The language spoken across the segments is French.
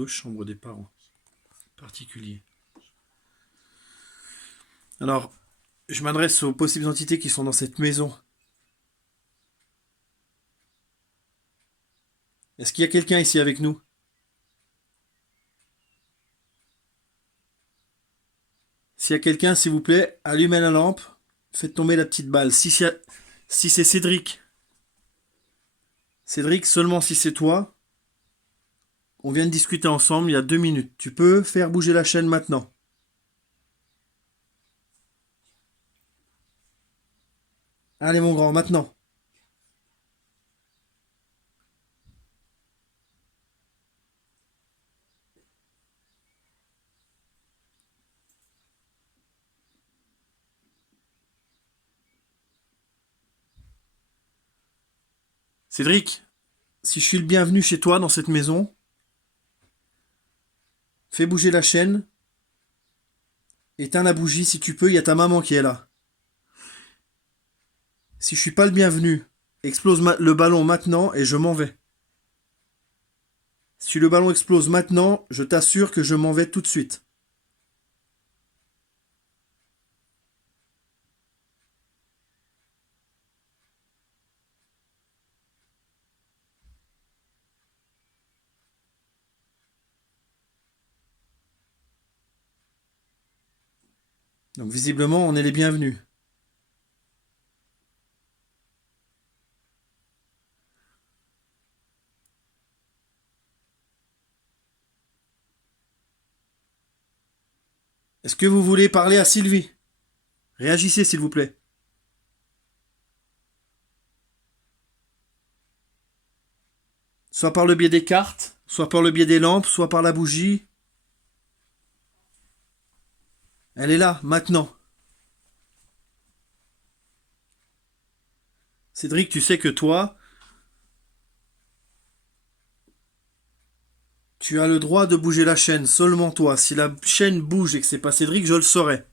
cadeau, chambre des parents. Particulier. Alors, je m'adresse aux possibles entités qui sont dans cette maison. Est-ce qu'il y a quelqu'un ici avec nous? S'il y a quelqu'un, s'il vous plaît, allumez la lampe, faites tomber la petite balle. Si c'est Cédric, Cédric, seulement si c'est toi, on vient de discuter ensemble il y a 2 minutes. Tu peux faire bouger la chaîne maintenant. Allez mon grand, maintenant. Cédric, si je suis le bienvenu chez toi dans cette maison, fais bouger la chaîne, éteins la bougie si tu peux, il y a ta maman qui est là. Si je suis pas le bienvenu, explose le ballon maintenant et je m'en vais. Si le ballon explose maintenant, je t'assure que je m'en vais tout de suite. Donc visiblement, on est les bienvenus. Est-ce que vous voulez parler à Sylvie? Réagissez s'il vous plaît. Soit par le biais des cartes, soit par le biais des lampes, soit par la bougie. Elle est là, maintenant. Cédric, tu sais que toi, tu as le droit de bouger la chaîne, seulement toi. Si la chaîne bouge et que c'est pas Cédric, je le saurai.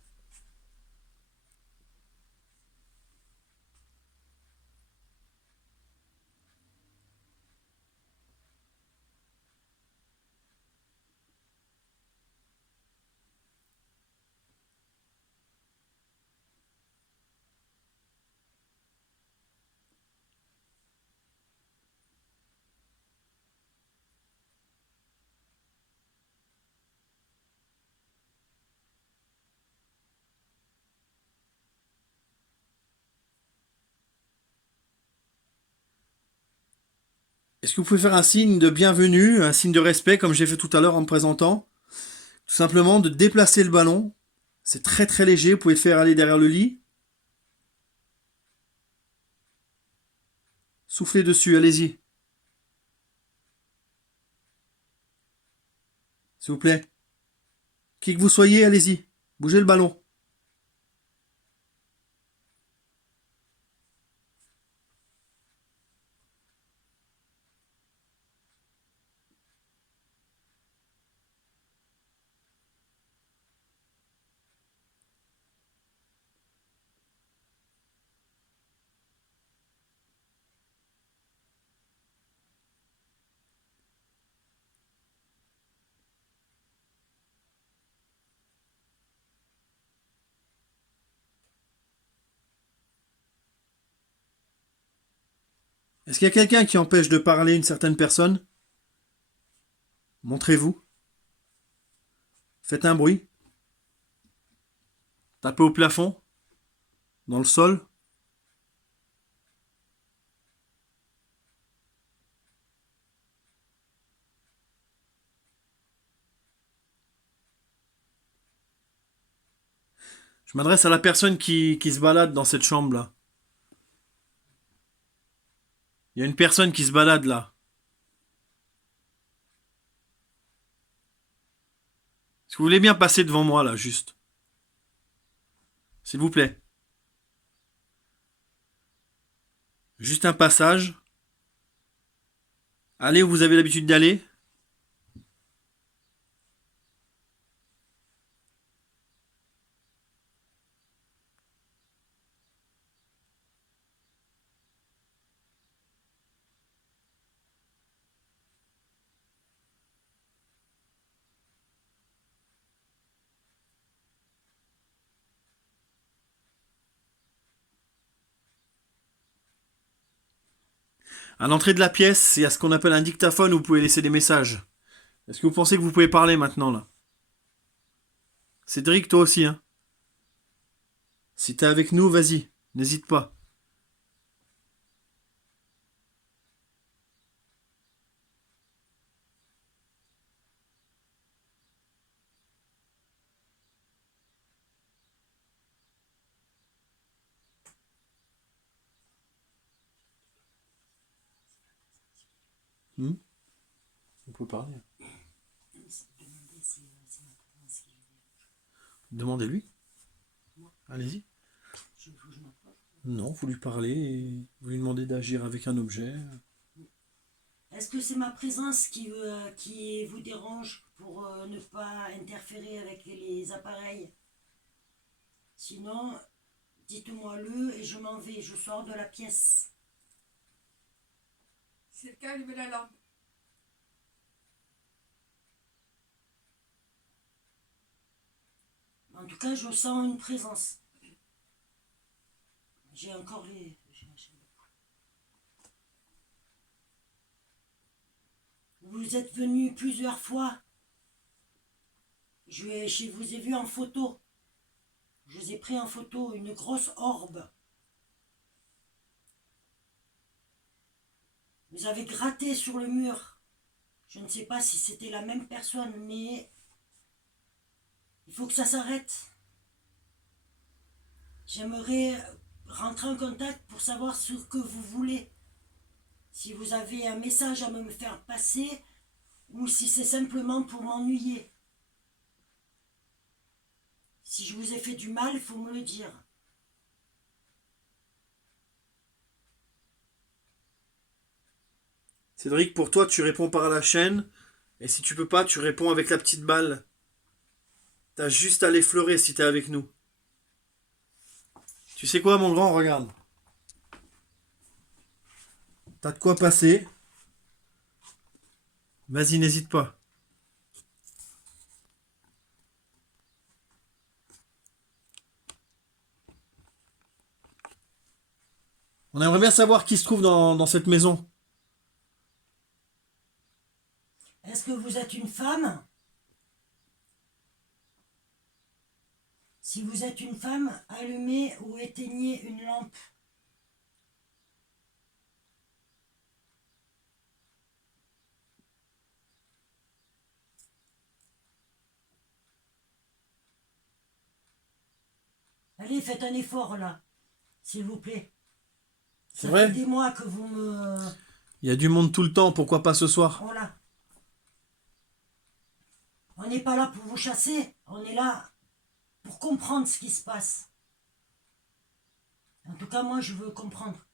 Est-ce que vous pouvez faire un signe de bienvenue, un signe de respect, comme j'ai fait tout à l'heure en me présentant? Tout simplement de déplacer le ballon. C'est très très léger, vous pouvez le faire aller derrière le lit. Soufflez dessus, allez-y. S'il vous plaît. Qui que vous soyez, allez-y. Bougez le ballon. Est-ce qu'il y a quelqu'un qui empêche de parler une certaine personne? Montrez-vous. Faites un bruit. Tapez au plafond. Dans le sol. Je m'adresse à la personne qui se balade dans cette chambre-là. Il y a une personne qui se balade là. Est-ce que vous voulez bien passer devant moi là, juste? S'il vous plaît. Juste un passage. Allez où vous avez l'habitude d'aller. À l'entrée de la pièce, il y a ce qu'on appelle un dictaphone où vous pouvez laisser des messages. Est-ce que vous pensez que vous pouvez parler maintenant là? Cédric, toi aussi, hein? Si t'es avec nous, vas-y, n'hésite pas. Hmm. On peut parler. Demandez-lui. Allez-y. Non, vous lui parlez et vous lui demandez d'agir avec un objet. Est-ce que c'est ma présence qui vous dérange pour ne pas interférer avec les appareils? Sinon, dites-moi-le et je m'en vais, je sors de la pièce. C'est le cas, allumez la lampe. En tout cas, je sens une présence. J'ai encore les... Vous êtes venu plusieurs fois. Je vous ai vu en photo. Je vous ai pris en photo une grosse orbe. Vous avez gratté sur le mur. Je ne sais pas si c'était la même personne, mais il faut que ça s'arrête. J'aimerais rentrer en contact pour savoir ce que vous voulez. Si vous avez un message à me faire passer ou si c'est simplement pour m'ennuyer. Si je vous ai fait du mal, il faut me le dire. Cédric, pour toi, tu réponds par la chaîne. Et si tu peux pas, tu réponds avec la petite balle. T'as juste à l'effleurer si t'es avec nous. Tu sais quoi, mon grand, regarde. T'as de quoi passer. Vas-y, n'hésite pas. On aimerait bien savoir qui se trouve dans cette maison. Est-ce que vous êtes une femme? Si vous êtes une femme, allumez ou éteignez une lampe. Allez, faites un effort là, s'il vous plaît. C'est Ça fait vrai? des mois que vous me... Il y a du monde tout le temps, pourquoi pas ce soir? Voilà. On n'est pas là pour vous chasser, on est là pour comprendre ce qui se passe. En tout cas, moi, je veux comprendre.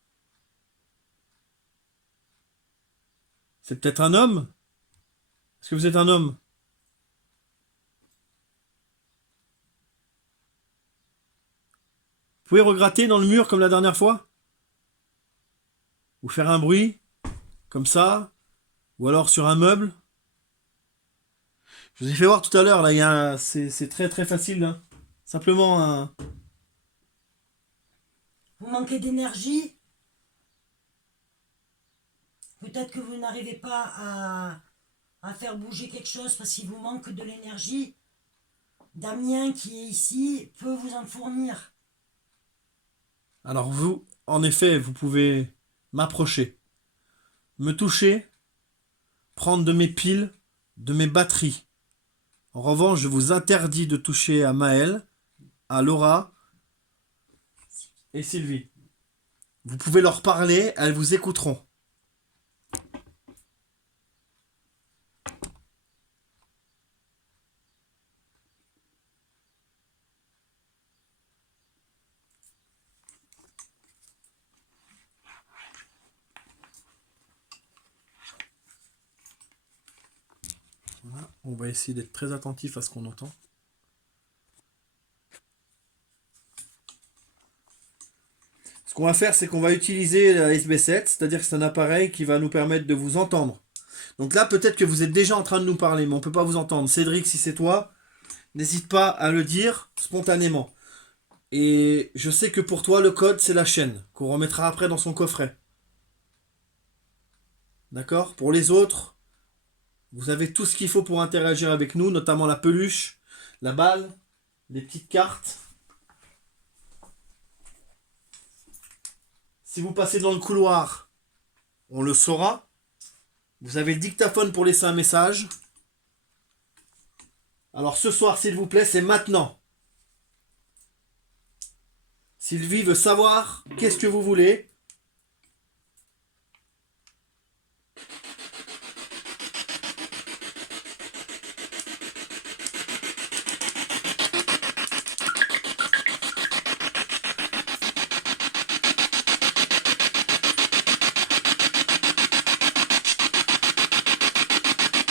C'est peut-être un homme? Est-ce que vous êtes un homme? Vous pouvez regratter dans le mur comme la dernière fois? Ou faire un bruit? Comme ça? Ou alors sur un meuble? Je vous ai fait voir tout à l'heure, là, c'est très très facile. Hein. Simplement un... Vous manquez d'énergie. Peut-être que vous n'arrivez pas à faire bouger quelque chose parce qu'il vous manque de l'énergie. Damien, qui est ici, peut vous en fournir. Alors vous, en effet, vous pouvez m'approcher, me toucher, prendre de mes piles, de mes batteries. En revanche, je vous interdis de toucher à Maël, à Laura et Sylvie. Vous pouvez leur parler, elles vous écouteront. Voilà. On va essayer d'être très attentif à ce qu'on entend. Ce qu'on va faire, c'est qu'on va utiliser la SB7, c'est-à-dire que c'est un appareil qui va nous permettre de vous entendre. Donc là, peut-être que vous êtes déjà en train de nous parler, mais on ne peut pas vous entendre. Cédric, si c'est toi, n'hésite pas à le dire spontanément. Et je sais que pour toi, le code, c'est la chaîne, qu'on remettra après dans son coffret. D'accord? Pour les autres, vous avez tout ce qu'il faut pour interagir avec nous, notamment la peluche, la balle, les petites cartes. Si vous passez dans le couloir, on le saura. Vous avez le dictaphone pour laisser un message. Alors ce soir, s'il vous plaît, c'est maintenant. Sylvie veut savoir qu'est-ce que vous voulez.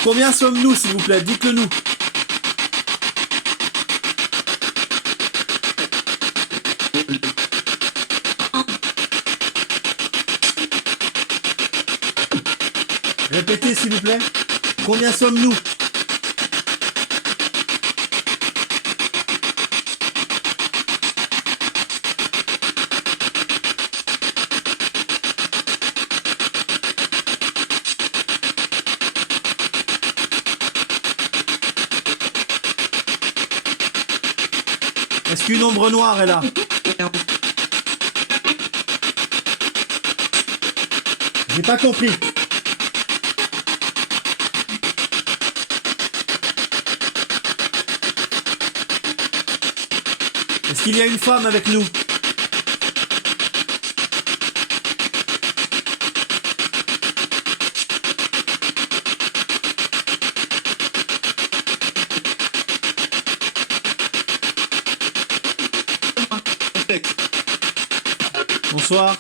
Combien sommes-nous, s'il vous plaît? Dites-le nous. Répétez, s'il vous plaît. Combien sommes-nous? Est-ce qu'une ombre noire est là? J'ai pas compris. Est-ce qu'il y a une femme avec nous? Bonsoir.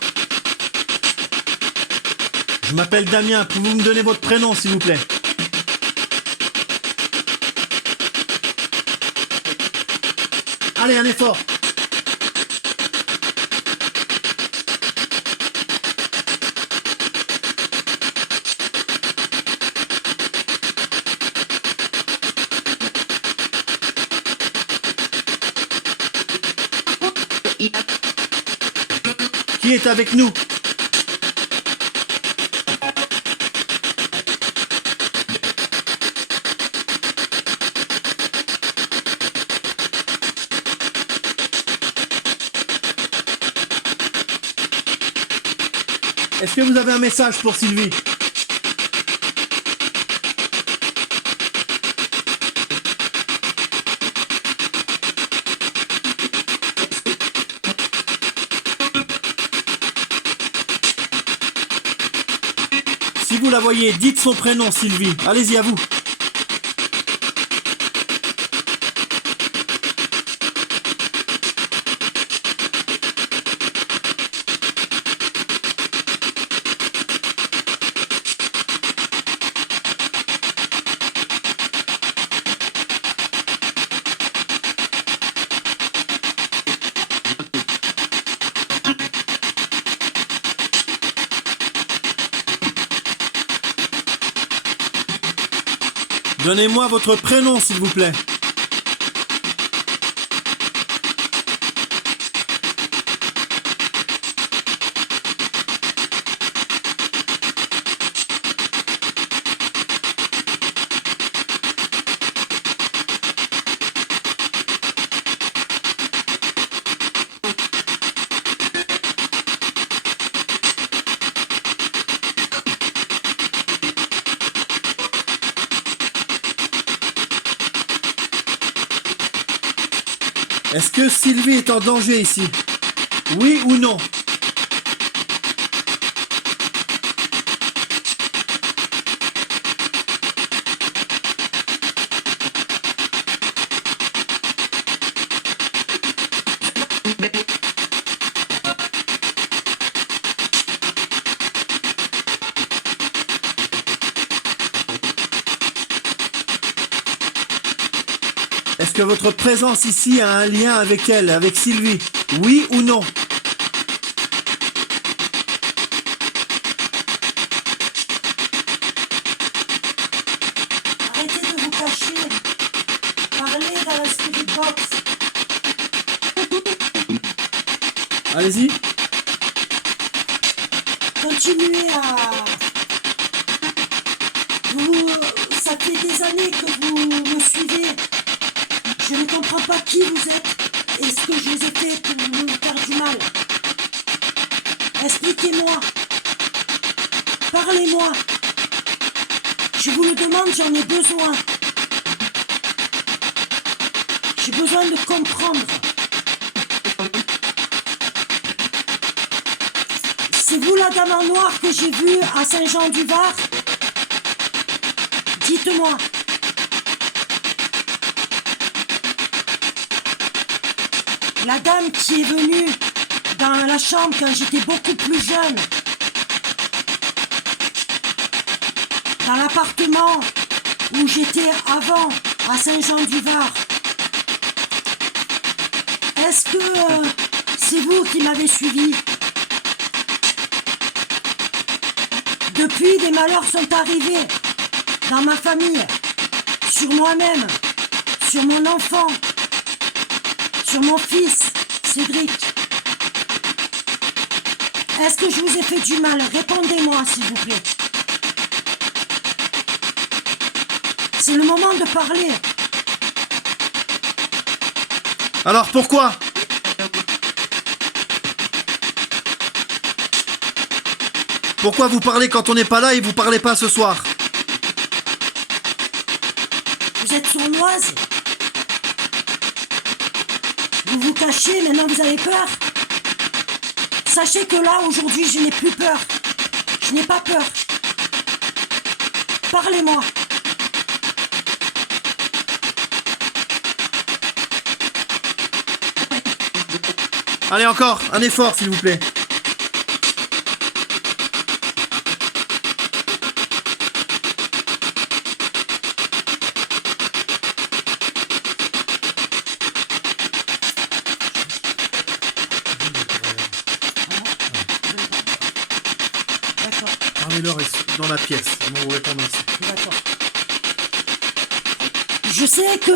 Je m'appelle Damien. Pouvez-vous me donner votre prénom, s'il vous plaît? Allez, un effort. Qui est avec nous? Est-ce que vous avez un message pour Sylvie? Si vous la voyez, dites son prénom, Sylvie. Allez-y, à vous. Donnez-moi votre prénom, s'il vous plaît. Est-ce que Sylvie est en danger ici? Oui ou non? Est-ce que votre présence ici a un lien avec elle, avec Sylvie? Oui ou non? Arrêtez de vous cacher. Parlez dans la spirit box. Allez-y. Continuez fait des années que vous me suivez. Je ne comprends pas qui vous êtes et ce que je vous ai fait pour me faire du mal. Expliquez-moi. Parlez-moi. Je vous le demande, j'en ai besoin. J'ai besoin de comprendre. C'est vous la dame en noir que j'ai vue à Saint-Jean-du-Var? Dites-moi. La dame qui est venue dans la chambre quand j'étais beaucoup plus jeune. Dans l'appartement où j'étais avant, à Saint-Jean-du-Var. Est-ce que c'est vous qui m'avez suivi? Depuis, des malheurs sont arrivés dans ma famille, sur moi-même, sur mon enfant, sur mon fils, Cédric. Est-ce que je vous ai fait du mal? Répondez-moi, s'il vous plaît. C'est le moment de parler. Alors pourquoi? Pourquoi vous parlez quand on n'est pas là et vous parlez pas ce soir? Vous êtes sournoise. Vous vous cachez, maintenant vous avez peur. Sachez que là, aujourd'hui, je n'ai plus peur. Je n'ai pas peur. Parlez-moi. Allez encore, un effort s'il vous plaît. D'accord, Parlez-leur dans la pièce, ils vont vous répondre ici. d'accord. Je sais que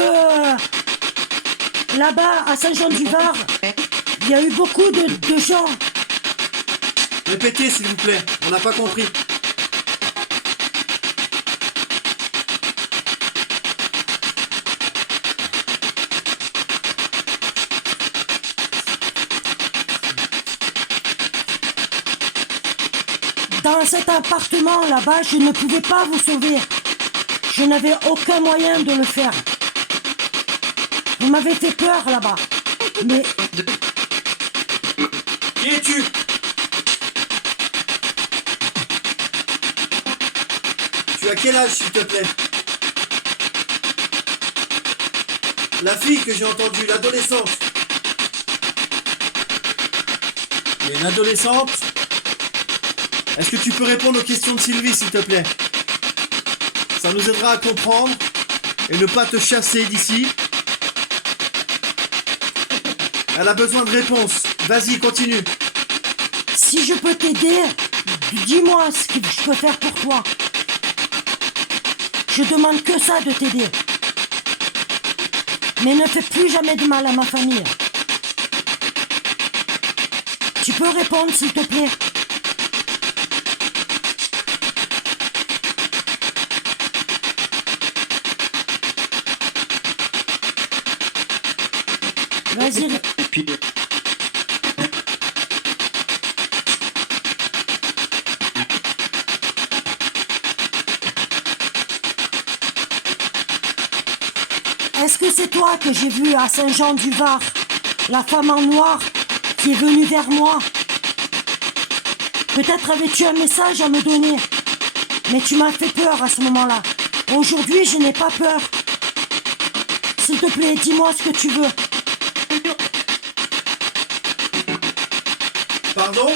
là-bas, à Saint-Jean-du-Var, il y a eu beaucoup de gens. Répétez s'il vous plaît, on n'a pas compris. Dans cet appartement là-bas, je ne pouvais pas vous sauver. Je n'avais aucun moyen de le faire. Vous m'avez fait peur là-bas. Mais Qui es-tu? Tu as quel âge s'il te plaît? La fille que j'ai entendue, l'adolescente. Il y a une adolescente. Est-ce que tu peux répondre aux questions de Sylvie s'il te plaît? Ça nous aidera à comprendre et ne pas te chasser d'ici. Elle a besoin de réponses. Vas-y, continue. si je peux t'aider, dis-moi ce que je peux faire pour toi. Je demande que ça de t'aider. Mais ne fais plus jamais de mal à ma famille. Tu peux répondre s'il te plaît? Vas-y. Est-ce que c'est toi que j'ai vu à Saint-Jean-du-Var, la femme en noir qui est venue vers moi? Peut-être avais-tu un message à me donner, mais tu m'as fait peur à ce moment-là. Aujourd'hui, je n'ai pas peur. S'il te plaît, dis-moi ce que tu veux. Pardon?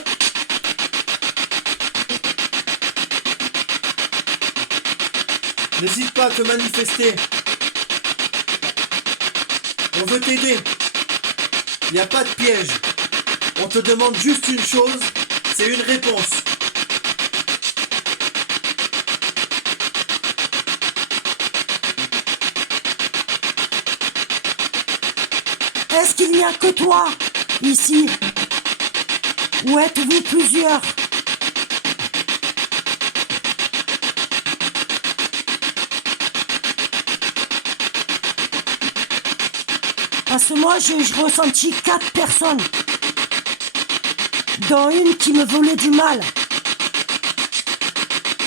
N'hésite pas à te manifester. On veut t'aider. Il n'y a pas de piège. On te demande juste une chose, c'est une réponse. Est-ce qu'il n'y a que toi, ici? Ou êtes-vous plusieurs? Parce que moi, j'ai ressenti 4 personnes, dont une qui me volait du mal.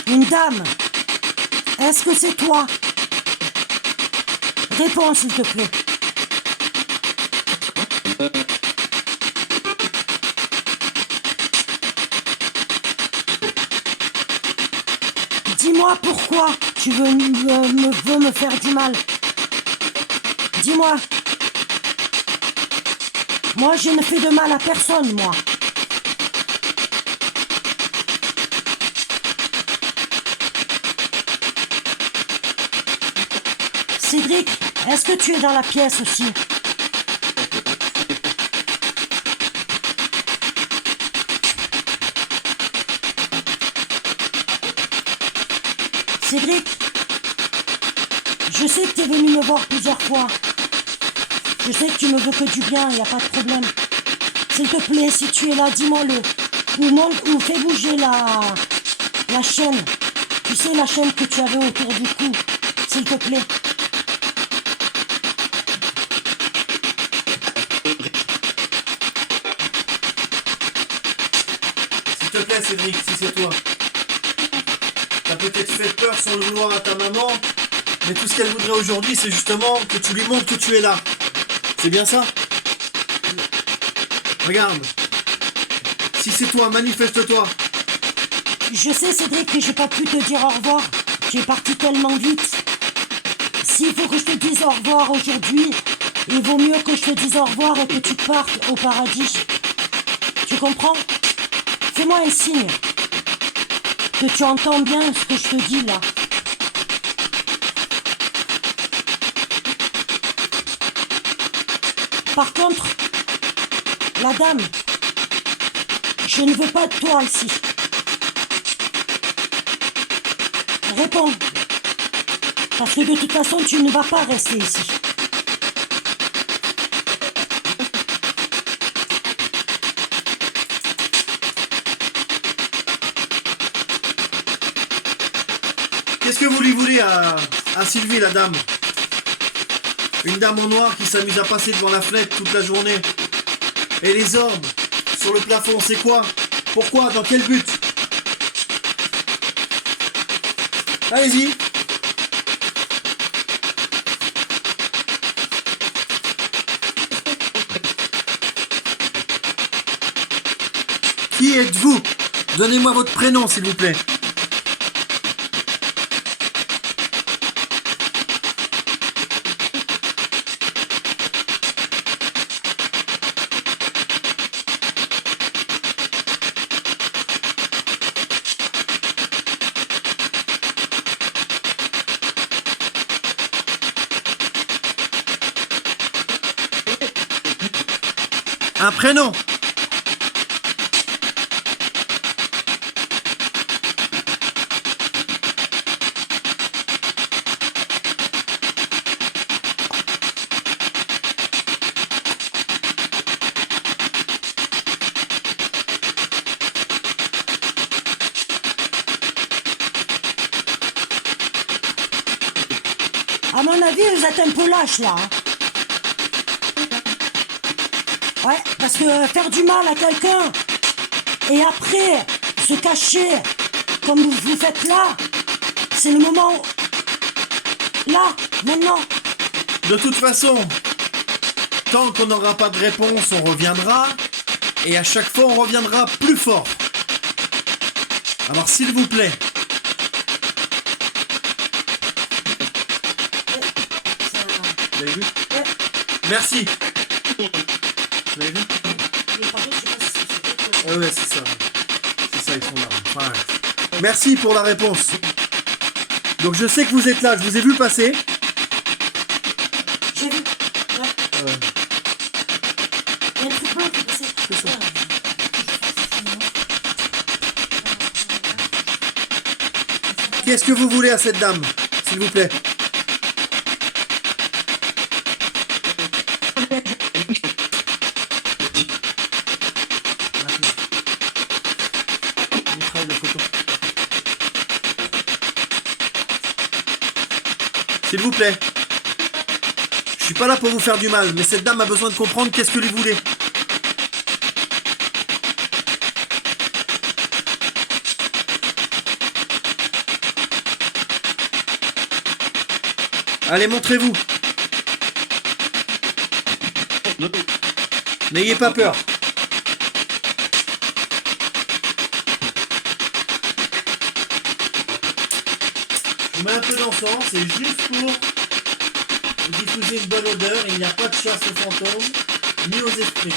Une dame. Est-ce que c'est toi? Réponds, s'il te plaît. Dis-moi pourquoi tu veux me faire du mal. Dis-moi. Moi, je ne fais de mal à personne, moi. Cédric, est-ce que tu es dans la pièce aussi? Cédric, je sais que tu es venu me voir plusieurs fois. Je sais que tu me veux que du bien, il n'y a pas de problème. S'il te plaît, si tu es là, dis-moi-le. Ou fais bouger la chaîne. Tu sais, la chaîne que tu avais autour du cou. S'il te plaît. S'il te plaît, Cédric, si c'est toi. T'as peut-être fait peur sans le vouloir à ta maman, mais tout ce qu'elle voudrait aujourd'hui, c'est justement que tu lui montres que tu es là. C'est bien ça? Regarde. Si c'est toi, manifeste-toi. Je sais, Cédric, que j'ai pas pu te dire au revoir. Tu es parti tellement vite. S'il faut que je te dise au revoir aujourd'hui, il vaut mieux que je te dise au revoir et que tu partes au paradis. Tu comprends? Fais-moi un signe. Que tu entends bien ce que je te dis là. Par contre, la dame, je ne veux pas de toi ici. Réponds. Parce que de toute façon, tu ne vas pas rester ici. Qu'est-ce que vous lui voulez à Sylvie, la dame? Une dame en noir qui s'amuse à passer devant la fenêtre toute la journée. Et les orbes sur le plafond, c'est quoi? Pourquoi? Dans quel but? Allez-y. Qui êtes-vous? Donnez-moi votre prénom, s'il vous plaît. Un prénom. À mon avis, vous êtes un peu lâche là. Hein. Ouais, parce que faire du mal à quelqu'un et après se cacher comme vous faites là, c'est le moment. Là, maintenant. De toute façon, tant qu'on n'aura pas de réponse, on reviendra. Et à chaque fois, on reviendra plus fort. Alors, s'il vous plaît. Vous avez vu? Merci. Vous avez vu? Ouais, c'est ça. C'est ça, ils sont là. Enfin, merci pour la réponse. Donc, je sais que vous êtes là. Je vous ai vu passer. J'ai vu. Ouais. Il y a un truc blanc qui est passé. C'est ça. Qu'est-ce que vous voulez à cette dame, s'il vous plaît? S'il vous plaît. Je suis pas là pour vous faire du mal, mais cette dame a besoin de comprendre qu'est-ce que vous voulez. Allez, montrez-vous. N'ayez pas peur. Je vous mets un peu d'encens, c'est juste pour diffuser une bonne odeur. Il n'y a pas de chasse aux fantômes, ni aux esprits.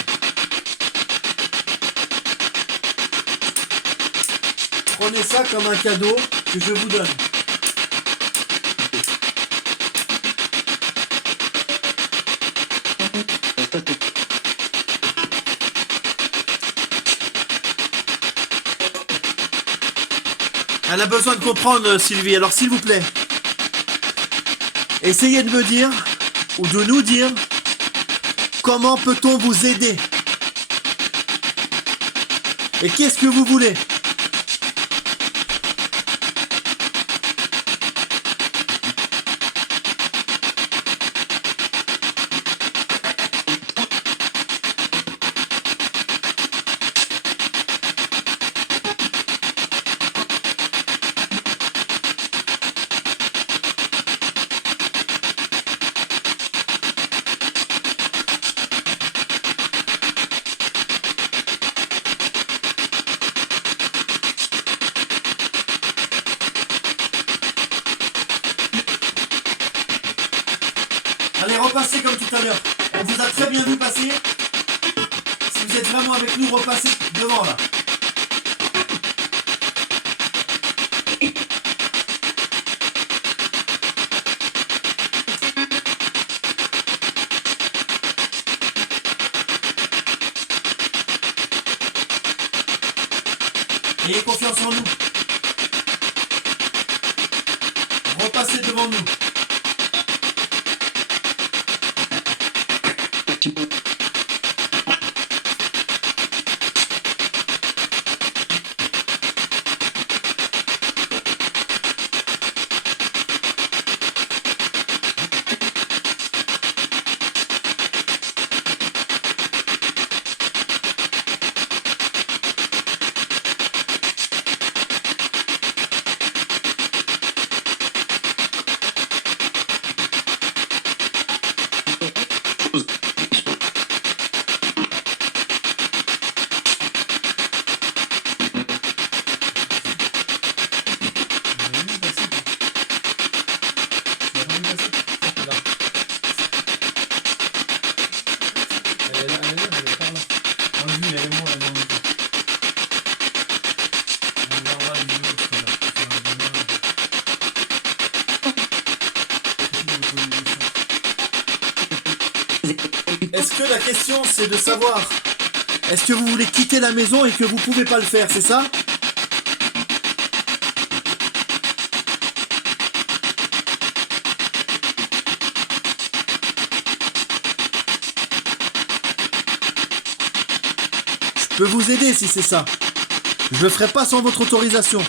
Prenez ça comme un cadeau que je vous donne. Elle a besoin de comprendre, Sylvie. Alors, s'il vous plaît, essayez de me dire, ou de nous dire, comment peut-on vous aider? Et qu'est-ce que vous voulez? Allez, repassez comme tout à l'heure. On vous a très bien vu passer. Si vous êtes vraiment avec nous, repassez devant là. Ayez confiance en nous. Repassez devant nous. Est-ce que la question c'est de savoir, est-ce que vous voulez quitter la maison et que vous pouvez pas le faire, c'est ça? Je peux vous aider si c'est ça. Je le ferai pas sans votre autorisation.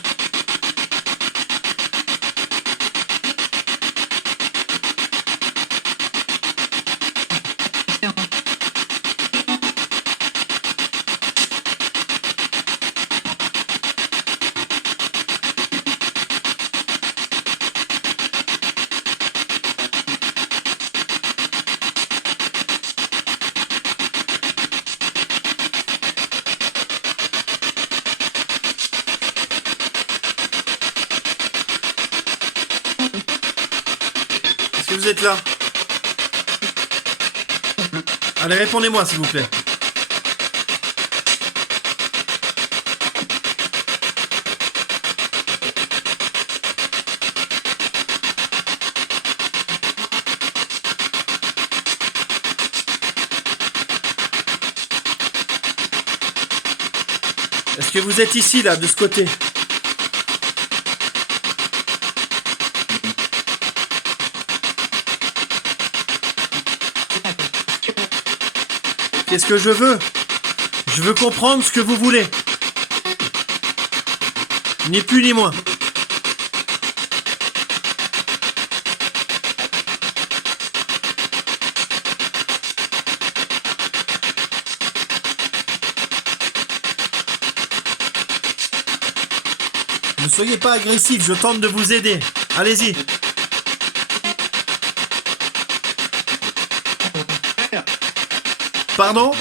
Est-ce que vous êtes là? Allez, répondez-moi s'il vous plaît. Est-ce que vous êtes ici, là, de ce côté? Qu'est-ce que je veux? Je veux comprendre ce que vous voulez. Ni plus ni moins. Ne soyez pas agressif, je tente de vous aider. Allez-y. Pardon?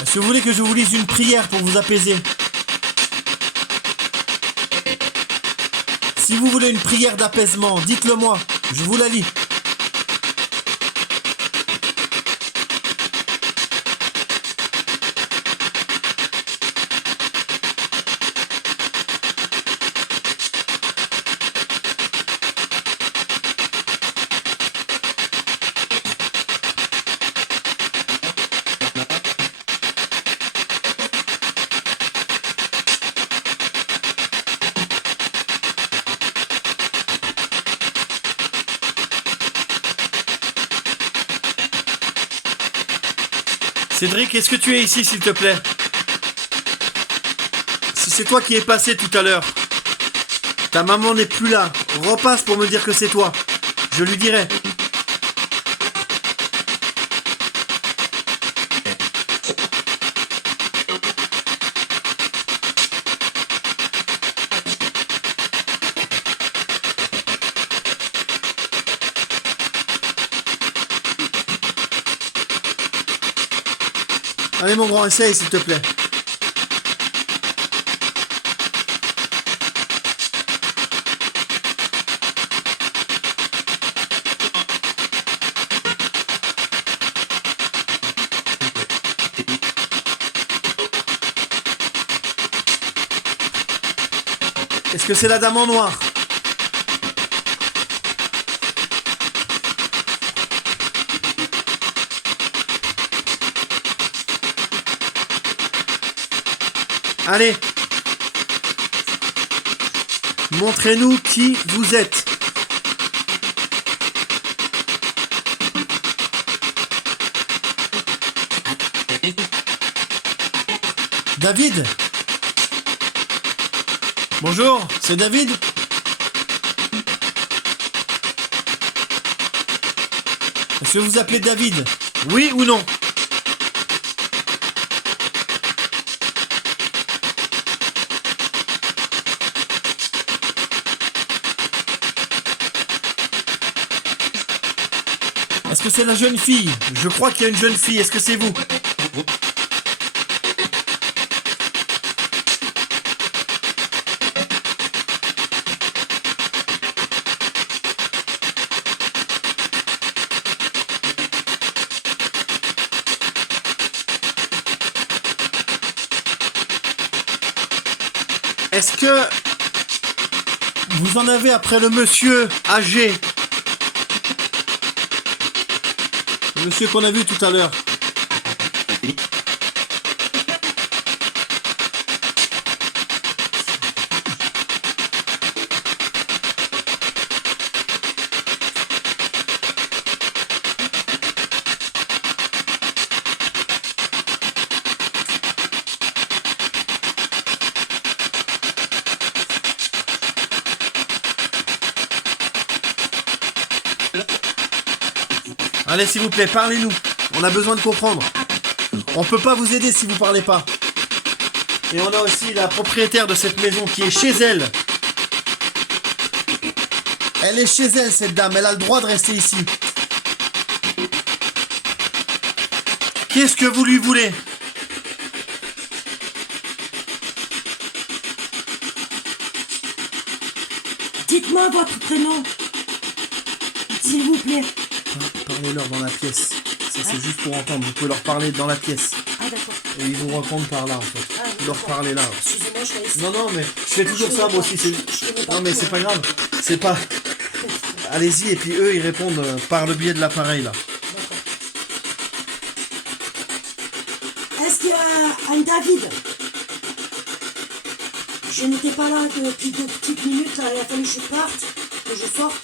Est-ce que vous voulez que je vous lise une prière pour vous apaiser? Si vous voulez une prière d'apaisement, dites-le moi, je vous la lis. Cédric, est-ce que tu es ici, s'il te plaît? Si c'est toi qui es passé tout à l'heure, ta maman n'est plus là. Repasse pour me dire que c'est toi. Je lui dirai. Allez mon grand, essaye s'il te plaît. Est-ce que c'est la dame en noir? Allez, montrez-nous qui vous êtes. David? Bonjour, c'est David? Est-ce que vous vous appelez David? Oui ou non? Est-ce que c'est la jeune fille? Je crois qu'il y a une jeune fille. Est-ce que c'est vous? Est-ce que vous en avez après le monsieur âgé? Le monsieur qu'on a vu tout à l'heure. Allez, s'il vous plaît, parlez-nous. On a besoin de comprendre. On peut pas vous aider si vous parlez pas. Et on a aussi la propriétaire de cette maison qui est chez elle. Elle est chez elle, cette dame. Elle a le droit de rester ici. Qu'est-ce que vous lui voulez? Dites-moi votre prénom. S'il vous plaît. Parlez-leur dans la pièce. Ça, c'est juste pour entendre. Vous pouvez leur parler dans la pièce. Ah, d'accord. Et ils vous répondent par là, en fait. Ah, oui, Leur d'accord. parler là. Excusez-moi, je laisse. Non, non, mais je fais toujours ça, moi aussi. Non, mais c'est pas grave. C'est pas... Allez-y, et puis eux, ils répondent par le biais de l'appareil, là. Est-ce qu'il y a un David? Je n'étais pas là depuis 2 petites minutes, là, il a fallu que je parte. que je sors,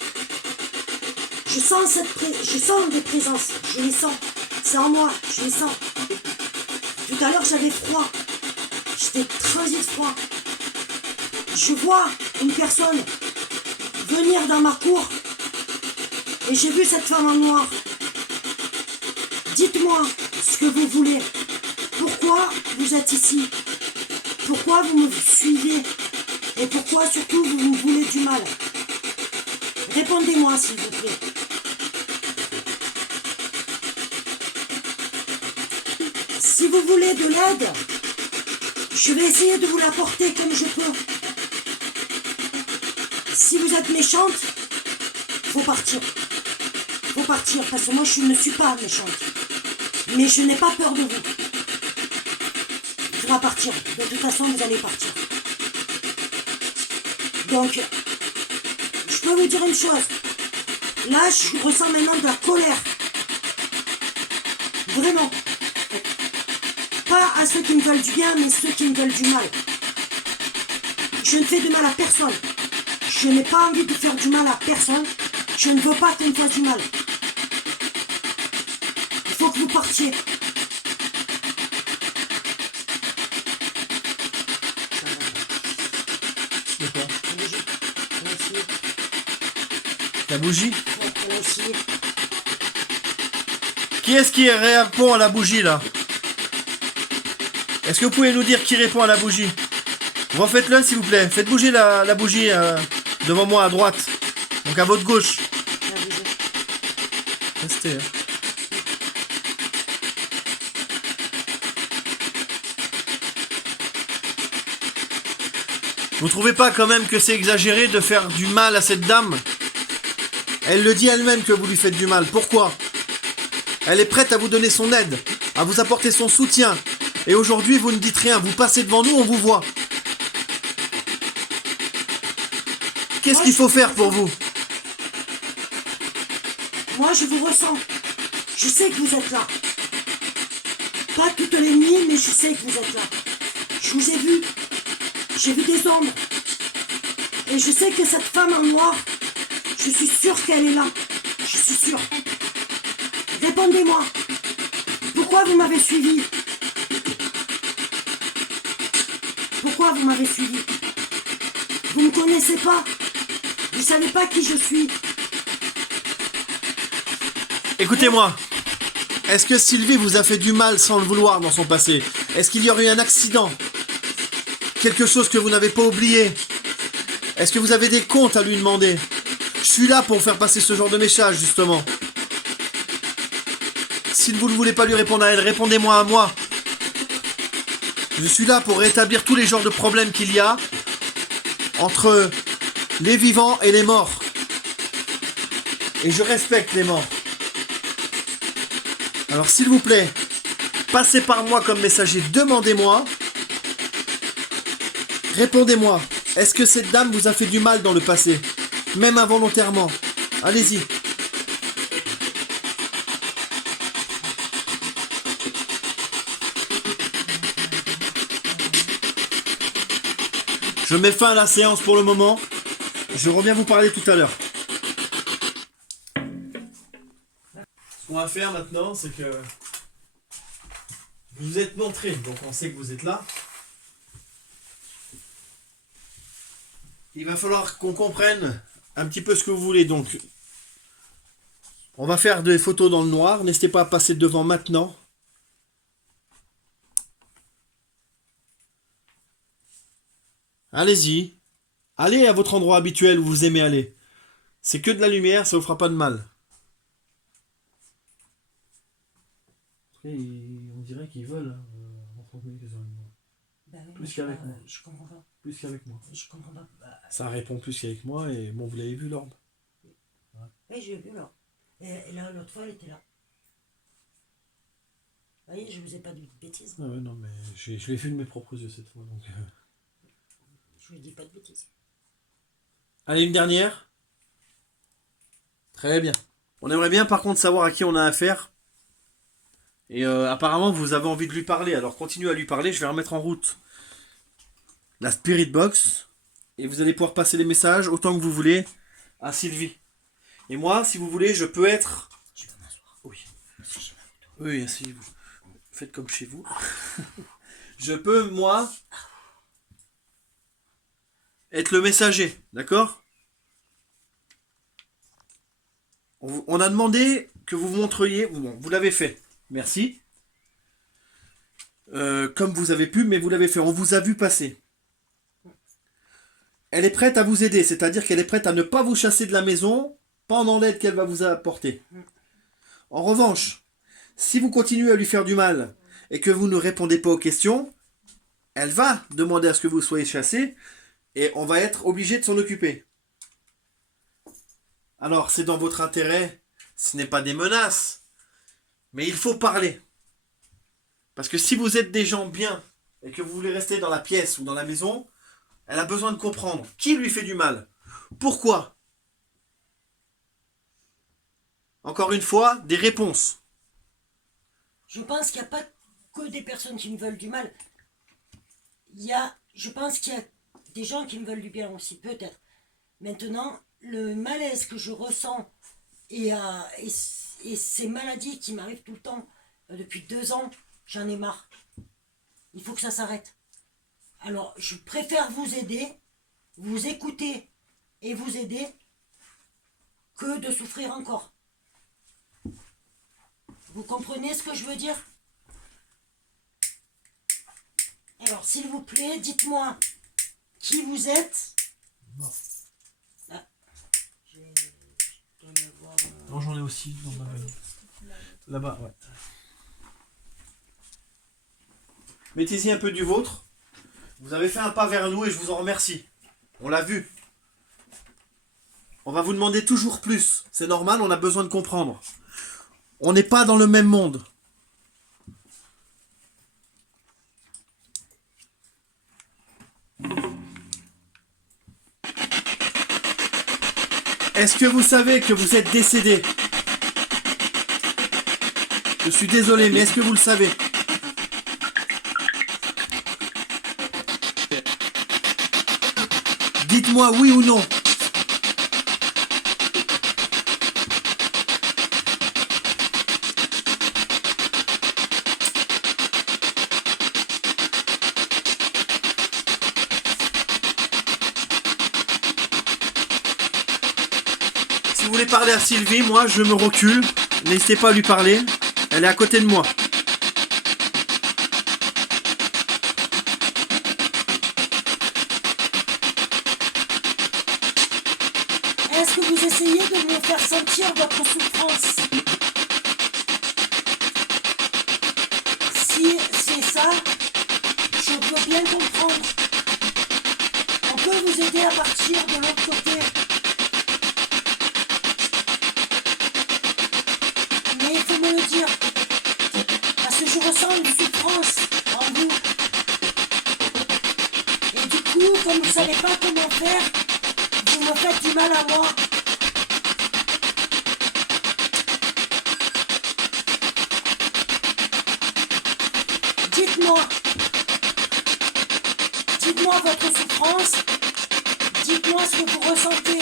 je sens je sens des présences, je les sens. C'est en moi, je les sens. Tout à l'heure, j'avais froid. J'étais transit froid. Je vois une personne venir dans ma cour et j'ai vu cette femme en noir. Dites-moi ce que vous voulez. Pourquoi vous êtes ici? Pourquoi vous me suivez? Et pourquoi surtout vous me voulez du mal? Répondez-moi s'il vous plaît. Si vous voulez de l'aide, je vais essayer de vous l'apporter comme je peux. Si vous êtes méchante, faut partir. Faut partir, parce que moi je ne suis pas méchante. Mais je n'ai pas peur de vous. Il faudra partir. De toute façon, vous allez partir. Donc, je peux vous dire une chose. Là, je ressens maintenant de la colère. Vraiment. Pas à ceux qui me veulent du bien, mais ceux qui me veulent du mal. Je ne fais de mal à personne. Je n'ai pas envie de faire du mal à personne. Je ne veux pas qu'on me fasse du mal. Il faut que vous partiez. De quoi? La bougie. On a essayé. La bougie? Ouais, on a essayé. Qui est-ce qui répond à la bougie là? Est-ce que vous pouvez nous dire qui répond à la bougie? Refaites-le s'il vous plaît. Faites bouger la bougie devant moi à droite. Donc à votre gauche. La bougie. Restez. Hein. Vous trouvez pas quand même que c'est exagéré de faire du mal à cette dame? Elle le dit elle-même que vous lui faites du mal. Pourquoi? Elle est prête à vous donner son aide, à vous apporter son soutien. Et aujourd'hui, vous ne dites rien. Vous passez devant nous, on vous voit. Qu'est-ce qu'il faut faire pour vous? Moi, je vous ressens. Je sais que vous êtes là. Pas toutes les nuits, mais je sais que vous êtes là. Je vous ai vu. J'ai vu des ombres. Et je sais que cette femme en noir, je suis sûre qu'elle est là. Je suis sûre. Répondez-moi. Pourquoi vous m'avez suivi? Pourquoi vous m'avez suivi? Vous ne me connaissez pas. Vous ne savez pas qui je suis. Écoutez-moi. Est-ce que Sylvie vous a fait du mal sans le vouloir dans son passé? Est-ce qu'il y aurait eu un accident? Quelque chose que vous n'avez pas oublié? Est-ce que vous avez des comptes à lui demander? Je suis là pour faire passer ce genre de message, justement. Si vous ne voulez pas lui répondre à elle, répondez-moi à moi. Je suis là pour rétablir tous les genres de problèmes qu'il y a entre les vivants et les morts. Et je respecte les morts. Alors s'il vous plaît, passez par moi comme messager, demandez-moi. Répondez-moi. Est-ce que cette dame vous a fait du mal dans le passé? Même involontairement. Allez-y. Je mets fin à la séance pour le moment. Je reviens vous parler tout à l'heure. Ce qu'on va faire maintenant, c'est que vous vous êtes montré, donc on sait que vous êtes là. Il va falloir qu'on comprenne un petit peu ce que vous voulez. Donc, on va faire des photos dans le noir. N'hésitez pas à passer devant maintenant. Allez-y. Allez à votre endroit habituel où vous aimez aller. C'est que de la lumière, ça vous fera pas de mal. On dirait qu'ils veulent rentrer en communication avec moi. Ben oui, Plus qu'avec moi. Je comprends pas. Plus qu'avec moi. Je comprends pas. Ça répond plus qu'avec moi et bon, vous l'avez vu l'orbe. Oui, j'ai vu là. Et là, l'autre fois, elle était là. Vous voyez, je vous ai pas dit de bêtises. Ah ouais, non, mais je l'ai vu de mes propres yeux cette fois. Donc, Je vous dis pas de bêtises. Allez, une dernière. Très bien. On aimerait bien par contre savoir à qui on a affaire. Et apparemment vous avez envie de lui parler. Alors continuez à lui parler. Je vais remettre en route la Spirit Box. Et vous allez pouvoir passer les messages autant que vous voulez à Sylvie. Et moi, si vous voulez, je peux être... Je peux m'asseoir. Oui. Oui, asseyez-vous. Faites comme chez vous. Je peux, moi, être le messager, d'accord? On a demandé que vous montriez... Bon, vous l'avez fait. Merci. Comme vous avez pu, mais vous l'avez fait. On vous a vu passer. Elle est prête à vous aider, c'est-à-dire qu'elle est prête à ne pas vous chasser de la maison pendant l'aide qu'elle va vous apporter. En revanche, si vous continuez à lui faire du mal et que vous ne répondez pas aux questions, elle va demander à ce que vous soyez chassé et on va être obligé de s'en occuper. Alors, c'est dans votre intérêt, ce n'est pas des menaces, mais il faut parler. Parce que si vous êtes des gens bien et que vous voulez rester dans la pièce ou dans la maison, elle a besoin de comprendre qui lui fait du mal. Pourquoi? Encore une fois, des réponses. Je pense qu'il n'y a pas que des personnes qui me veulent du mal. Je pense qu'il y a des gens qui me veulent du bien aussi, peut-être. Maintenant, le malaise que je ressens et ces maladies qui m'arrivent tout le temps, depuis 2 ans, j'en ai marre. Il faut que ça s'arrête. Alors, je préfère vous aider, vous écouter et vous aider, que de souffrir encore. Vous comprenez ce que je veux dire? Alors, s'il vous plaît, dites-moi qui vous êtes. Bon. Ah, je dois me voir, Non, j'en ai aussi dans ma valise. Là-bas, ouais. Mettez-y un peu du vôtre. Vous avez fait un pas vers nous et je vous en remercie. On l'a vu. On va vous demander toujours plus. C'est normal, on a besoin de comprendre. On n'est pas dans le même monde. Est-ce que vous savez que vous êtes décédé? Je suis désolé, mais est-ce que vous le savez? Dites-moi oui ou non. Si vous voulez parler à Sylvie, moi je me recule. N'hésitez pas à lui parler. Elle est à côté de moi. est-ce que vous essayez de me faire sentir votre souffrance? Si c'est ça, je veux bien comprendre. On peut vous aider à partir de l'autre côté. Mais il faut me le dire. Parce que je ressens une souffrance en vous. Et du coup, comme vous ne savez pas comment faire, vous me faites du mal à moi. Dites-moi. Dites-moi votre souffrance. Dites-moi ce que vous ressentez.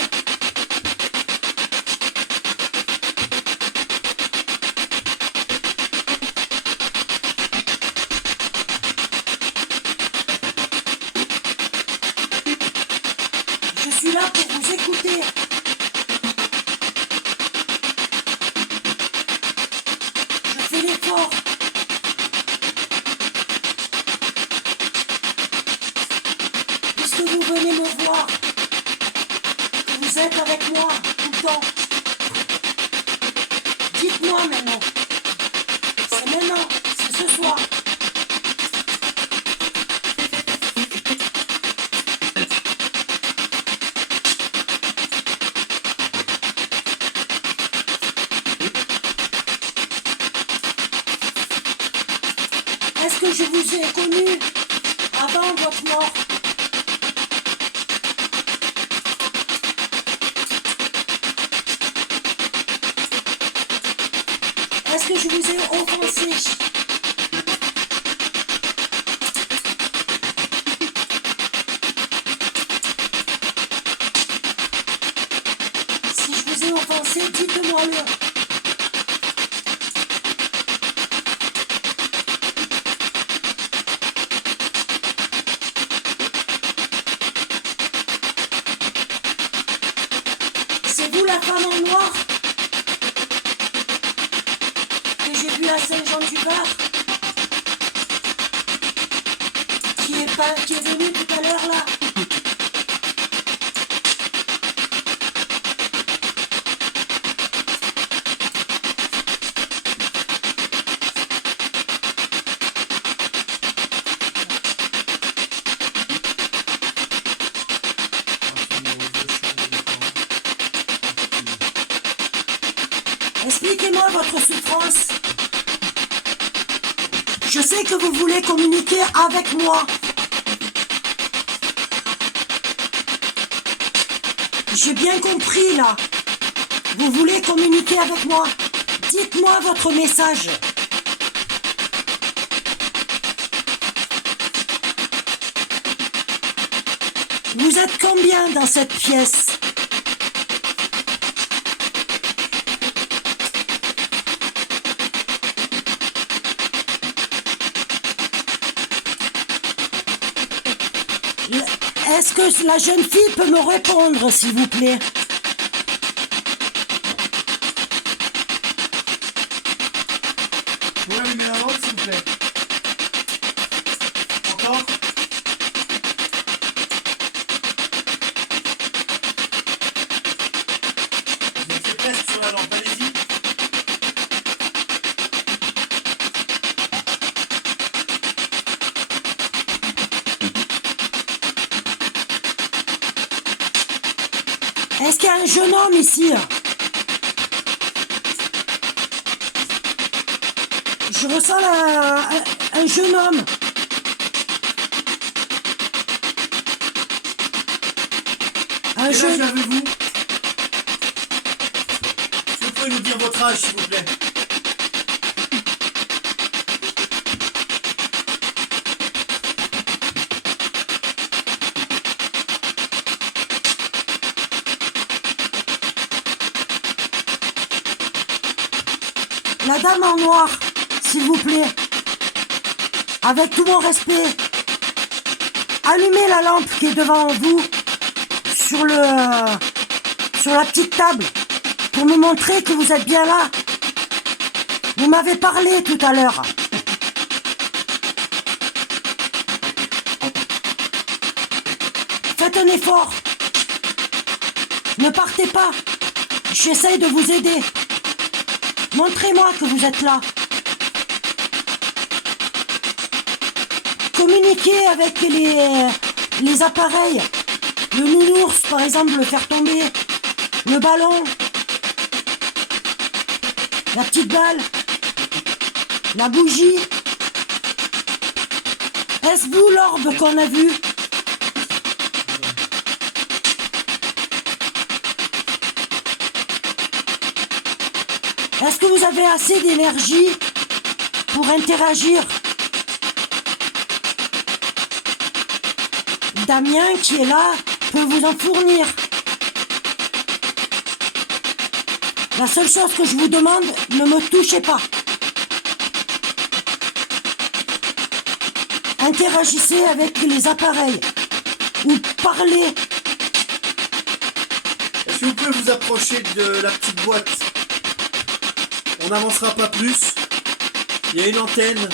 Je suis là pour vous écouter. Je fais l'effort. Puisque vous venez me voir, que vous êtes avec moi tout le temps. Dites-moi maintenant. C'est maintenant, c'est ce soir. Est-ce que je vous ai connu avant votre mort? Est-ce que je vous ai offensé? vous ai offensé, dites-moi-le. C'est vous la femme en noir que j'ai vue à Saint-Jean-du-Var, qui est venue tout à l'heure là. Expliquez-moi votre souffrance. Je sais que vous voulez communiquer avec moi. J'ai bien compris là. Vous voulez communiquer avec moi. Dites-moi votre message. Vous êtes combien dans cette pièce ? Est-ce que la jeune fille peut me répondre, s'il vous plaît? Vous pouvez allumer la lampe, s'il vous plaît. Encore? Vous êtes presque sur la lampe, allez-y. Est-ce qu'il y a un jeune homme ici? Je ressens un jeune homme. Quel âge avez-vous? Est-ce que vous pouvez nous dire votre âge, s'il vous plaît? La dame en noir, s'il vous plaît. Avec tout mon respect. Allumez la lampe qui est devant vous. Sur la petite table. Pour me montrer que vous êtes bien là. Vous m'avez parlé tout à l'heure. Faites un effort. Ne partez pas. J'essaye de vous aider. Montrez-moi que vous êtes là. Communiquez avec les appareils. Le nounours, par exemple, le faire tomber. Le ballon. La petite balle. La bougie. Est-ce vous l'orbe qu'on a vu? Est-ce que vous avez assez d'énergie pour interagir? Damien, qui est là, peut vous en fournir. La seule chose que je vous demande, ne me touchez pas. Interagissez avec les appareils. Ou parlez. Est-ce que vous pouvez vous approcher de la petite boîte? On n'avancera pas plus. Il y a une antenne.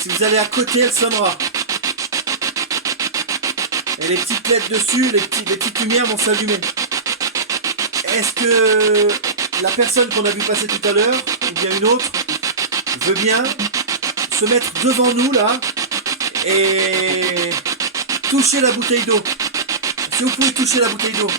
Si vous allez à côté, elle sonnera. Et les petites LED dessus, les petites lumières vont s'allumer. Est-ce que la personne qu'on a vu passer tout à l'heure, ou bien une autre, veut bien se mettre devant nous là et toucher la bouteille d'eau? Si vous pouvez toucher la bouteille d'eau.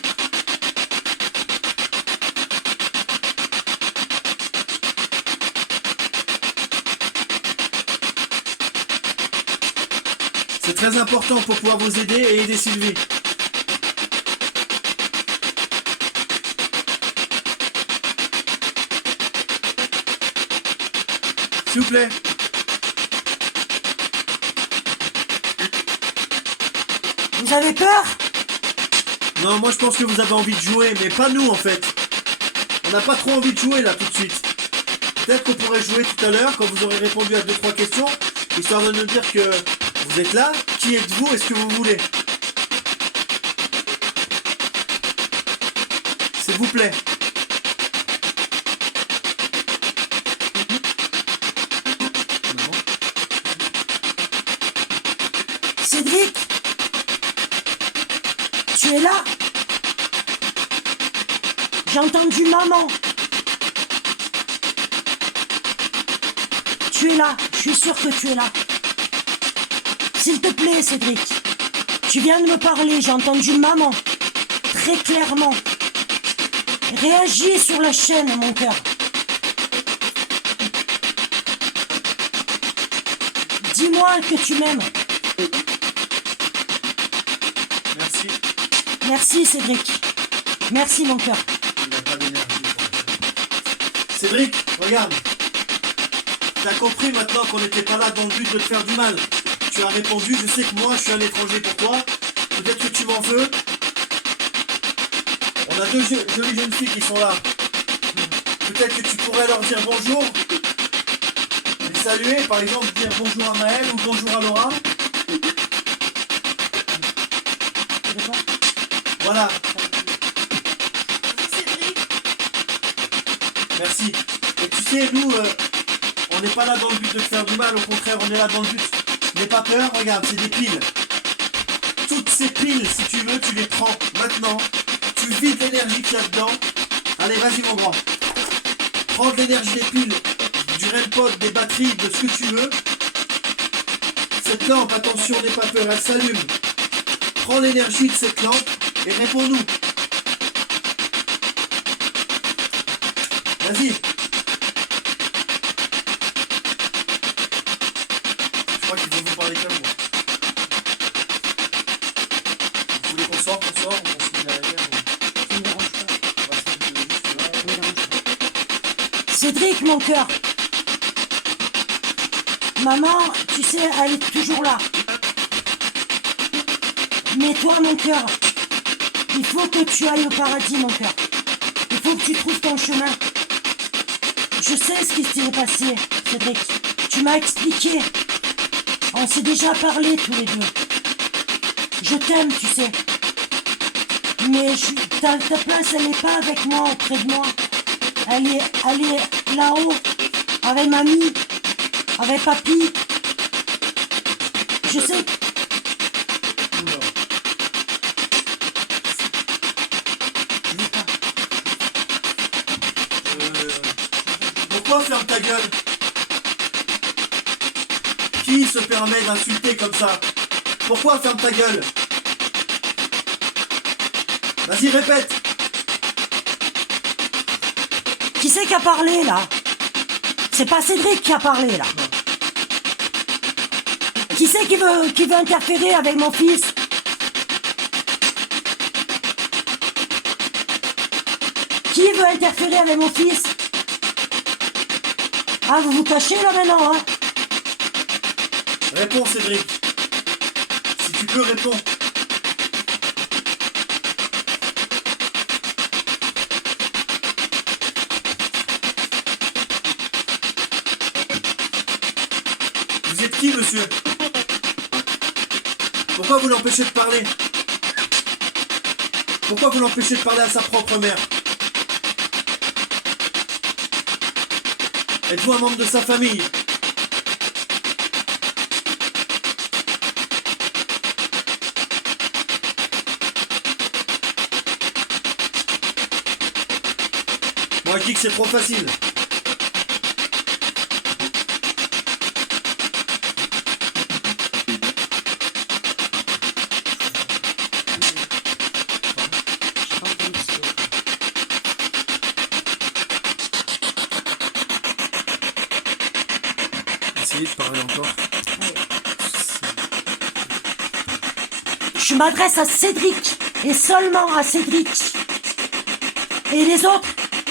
C'est très important pour pouvoir vous aider et aider Sylvie. S'il vous plaît. Vous avez peur? Non, moi je pense que vous avez envie de jouer, mais pas nous en fait. On n'a pas trop envie de jouer là tout de suite. Peut-être qu'on pourrait jouer tout à l'heure quand vous aurez répondu à 2-3 questions, histoire de nous dire que vous êtes là. Qui êtes-vous? Est-ce que vous voulez? S'il vous plaît. Cédric, tu es là? J'ai entendu maman. Tu es là, je suis sûr que tu es là. S'il te plaît, Cédric, tu viens de me parler, j'ai entendu maman, très clairement. Réagis sur la chaîne, mon cœur. Dis-moi que tu m'aimes. Merci. Merci, Cédric. Merci, mon cœur. Il n'a pas d'énergie pour ça. Cédric, regarde. T'as compris maintenant qu'on n'était pas là dans le but de te faire du mal. Tu as répondu, je sais que moi je suis un étranger pour toi. Peut-être que tu m'en veux. On a deux jolies jeunes filles qui sont là. Peut-être que tu pourrais leur dire bonjour. Les saluer, par exemple, dire bonjour à Maëlle ou bonjour à Laura. Voilà. Merci. Et tu sais, nous, on n'est pas là dans le but de te faire du mal, au contraire, on est là dans le but. N'aie pas peur, regarde, c'est des piles. Toutes ces piles, si tu veux, tu les prends maintenant. Tu vides l'énergie qu'il y a dedans. Allez, vas-y mon grand. Prends de l'énergie des piles, du REM-pod, des batteries, de ce que tu veux. Cette lampe, attention, n'aie pas peur, elle s'allume. Prends l'énergie de cette lampe et réponds-nous. Vas-y. Je crois qu'il faut vous parler comme moi. Vous voulez qu'on sorte, on sort, on se met derrière. Ça me dérange pas. On va se mettre juste là. Ça me dérange pas. Cédric, mon cœur. Maman, tu sais, elle est toujours là. Mais toi, mon cœur, il faut que tu ailles au paradis, mon cœur. Il faut que tu trouves ton chemin. Je sais ce qui s'est passé, Cédric. Tu m'as expliqué. On s'est déjà parlé tous les deux. Je t'aime, tu sais. Mais ta place, elle n'est pas avec moi, auprès de moi. Elle est là-haut, avec mamie, avec papy. Je sais. Oula. Je veux pas. Pourquoi ferme ta gueule? Qui se permet d'insulter comme ça? Pourquoi ferme ta gueule? Vas-y, répète. Qui c'est qui a parlé, là? C'est pas Cédric qui a parlé, là. Qui c'est qui veut interférer avec mon fils? Qui veut interférer avec mon fils? Ah, vous vous cachez là maintenant, hein? Réponds, Cédric. Si tu peux, réponds. Vous êtes qui, monsieur? Pourquoi vous l'empêchez de parler? Pourquoi vous l'empêchez de parler à sa propre mère? Êtes-vous un membre de sa famille? Moi je dis que c'est trop facile. Essayez de parler encore. Je m'adresse à Cédric, et seulement à Cédric. Et les autres,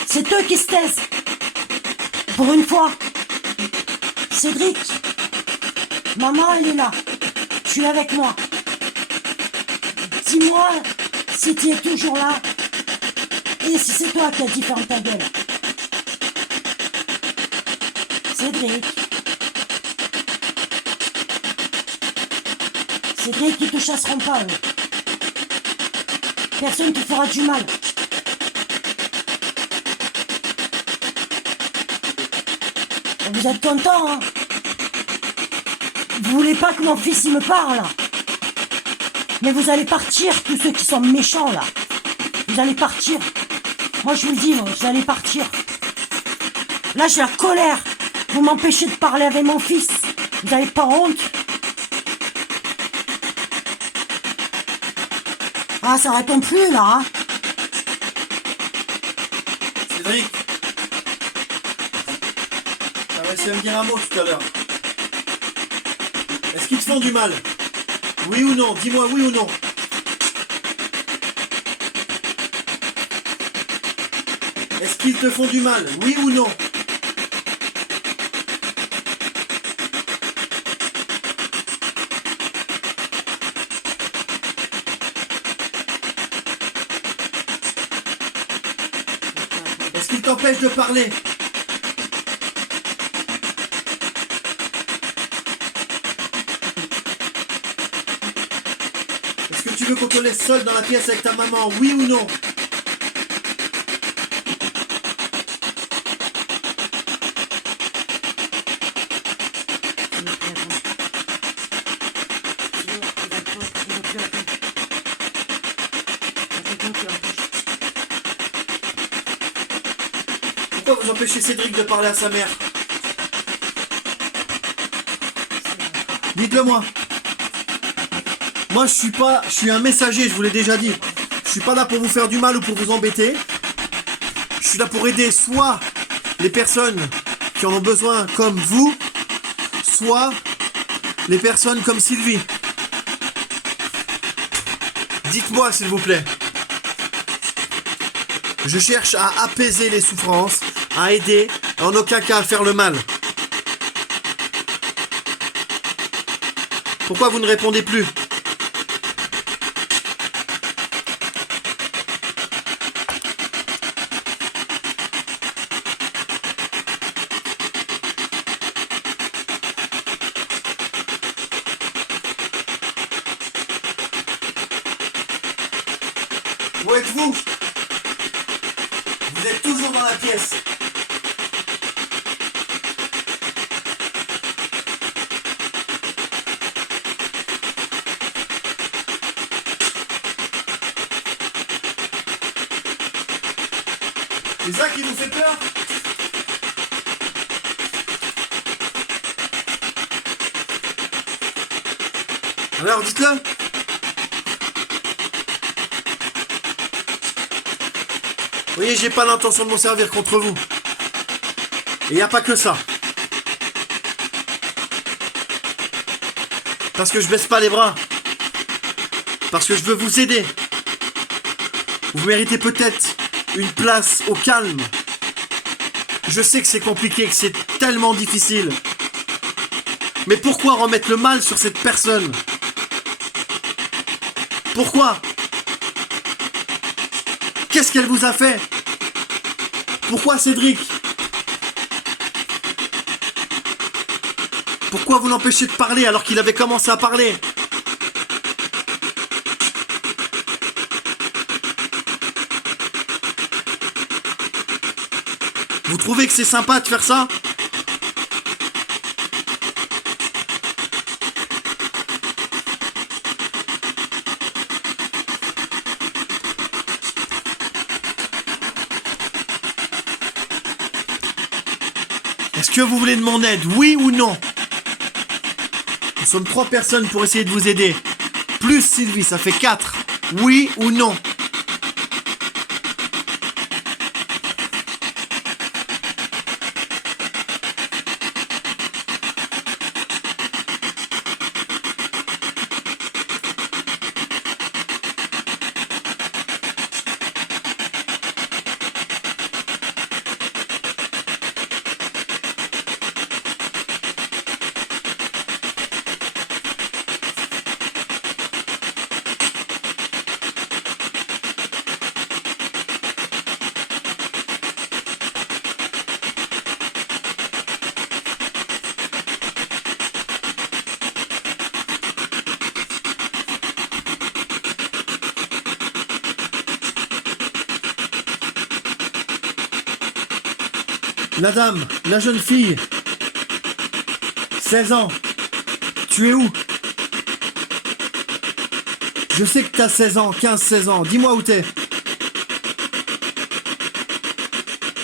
c'est eux qui se taisent. Pour une fois. Cédric, maman, elle est là. Tu es avec moi. Dis-moi si tu es toujours là. Et si c'est toi qui as dit ferme ta gueule? Cédric. Cédric, ils te chasseront pas, eux. Personne te fera du mal. Vous êtes content, hein? Vous voulez pas que mon fils il me parle? Mais vous allez partir, tous ceux qui sont méchants, là. Vous allez partir. Moi, je vous le dis, vous allez partir. Là, j'ai la colère. Vous m'empêchez de parler avec mon fils. Vous n'avez pas honte? Ah, ça répond plus, là, hein? Cédric, t'as réussi à me dire un mot tout à l'heure. Est-ce qu'ils te font du mal? Oui ou non? Dis-moi oui ou non. Est-ce qu'ils te font du mal? Oui ou non? Est-ce qu'ils t'empêchent de parler? Est-ce que tu veux qu'on te laisse seul dans la pièce avec ta maman? Oui ou non? Pourquoi vous empêchez Cédric de parler à sa mère? Dites-le moi. Moi je suis un messager, je vous l'ai déjà dit. Je suis pas là pour vous faire du mal ou pour vous embêter. Je suis là pour aider soit les personnes qui en ont besoin comme vous, soit les personnes comme Sylvie. Dites-moi s'il vous plaît. Je cherche à apaiser les souffrances, à aider, en aucun cas à faire le mal. Pourquoi vous ne répondez plus? Où êtes-vous? Vous êtes toujours dans la pièce. C'est ça qui vous fait peur? Alors dites-le. Vous voyez, j'ai pas l'intention de m'en servir contre vous. Et il n'y a pas que ça. Parce que je baisse pas les bras. Parce que je veux vous aider. Vous méritez peut-être une place au calme. Je sais que c'est compliqué, que c'est tellement difficile. Mais pourquoi remettre le mal sur cette personne? Pourquoi? Qu'est-ce qu'elle vous a fait? Pourquoi Cédric? Pourquoi vous l'empêchez de parler alors qu'il avait commencé à parler? Vous trouvez que c'est sympa de faire ça? Est-ce que vous voulez de mon aide, oui ou non? Nous sommes 3 personnes pour essayer de vous aider. Plus Sylvie, ça fait 4. Oui ou non? La dame, la jeune fille, 16 ans, tu es où? Je sais que t'as 16 ans, 15-16 ans, dis-moi où t'es.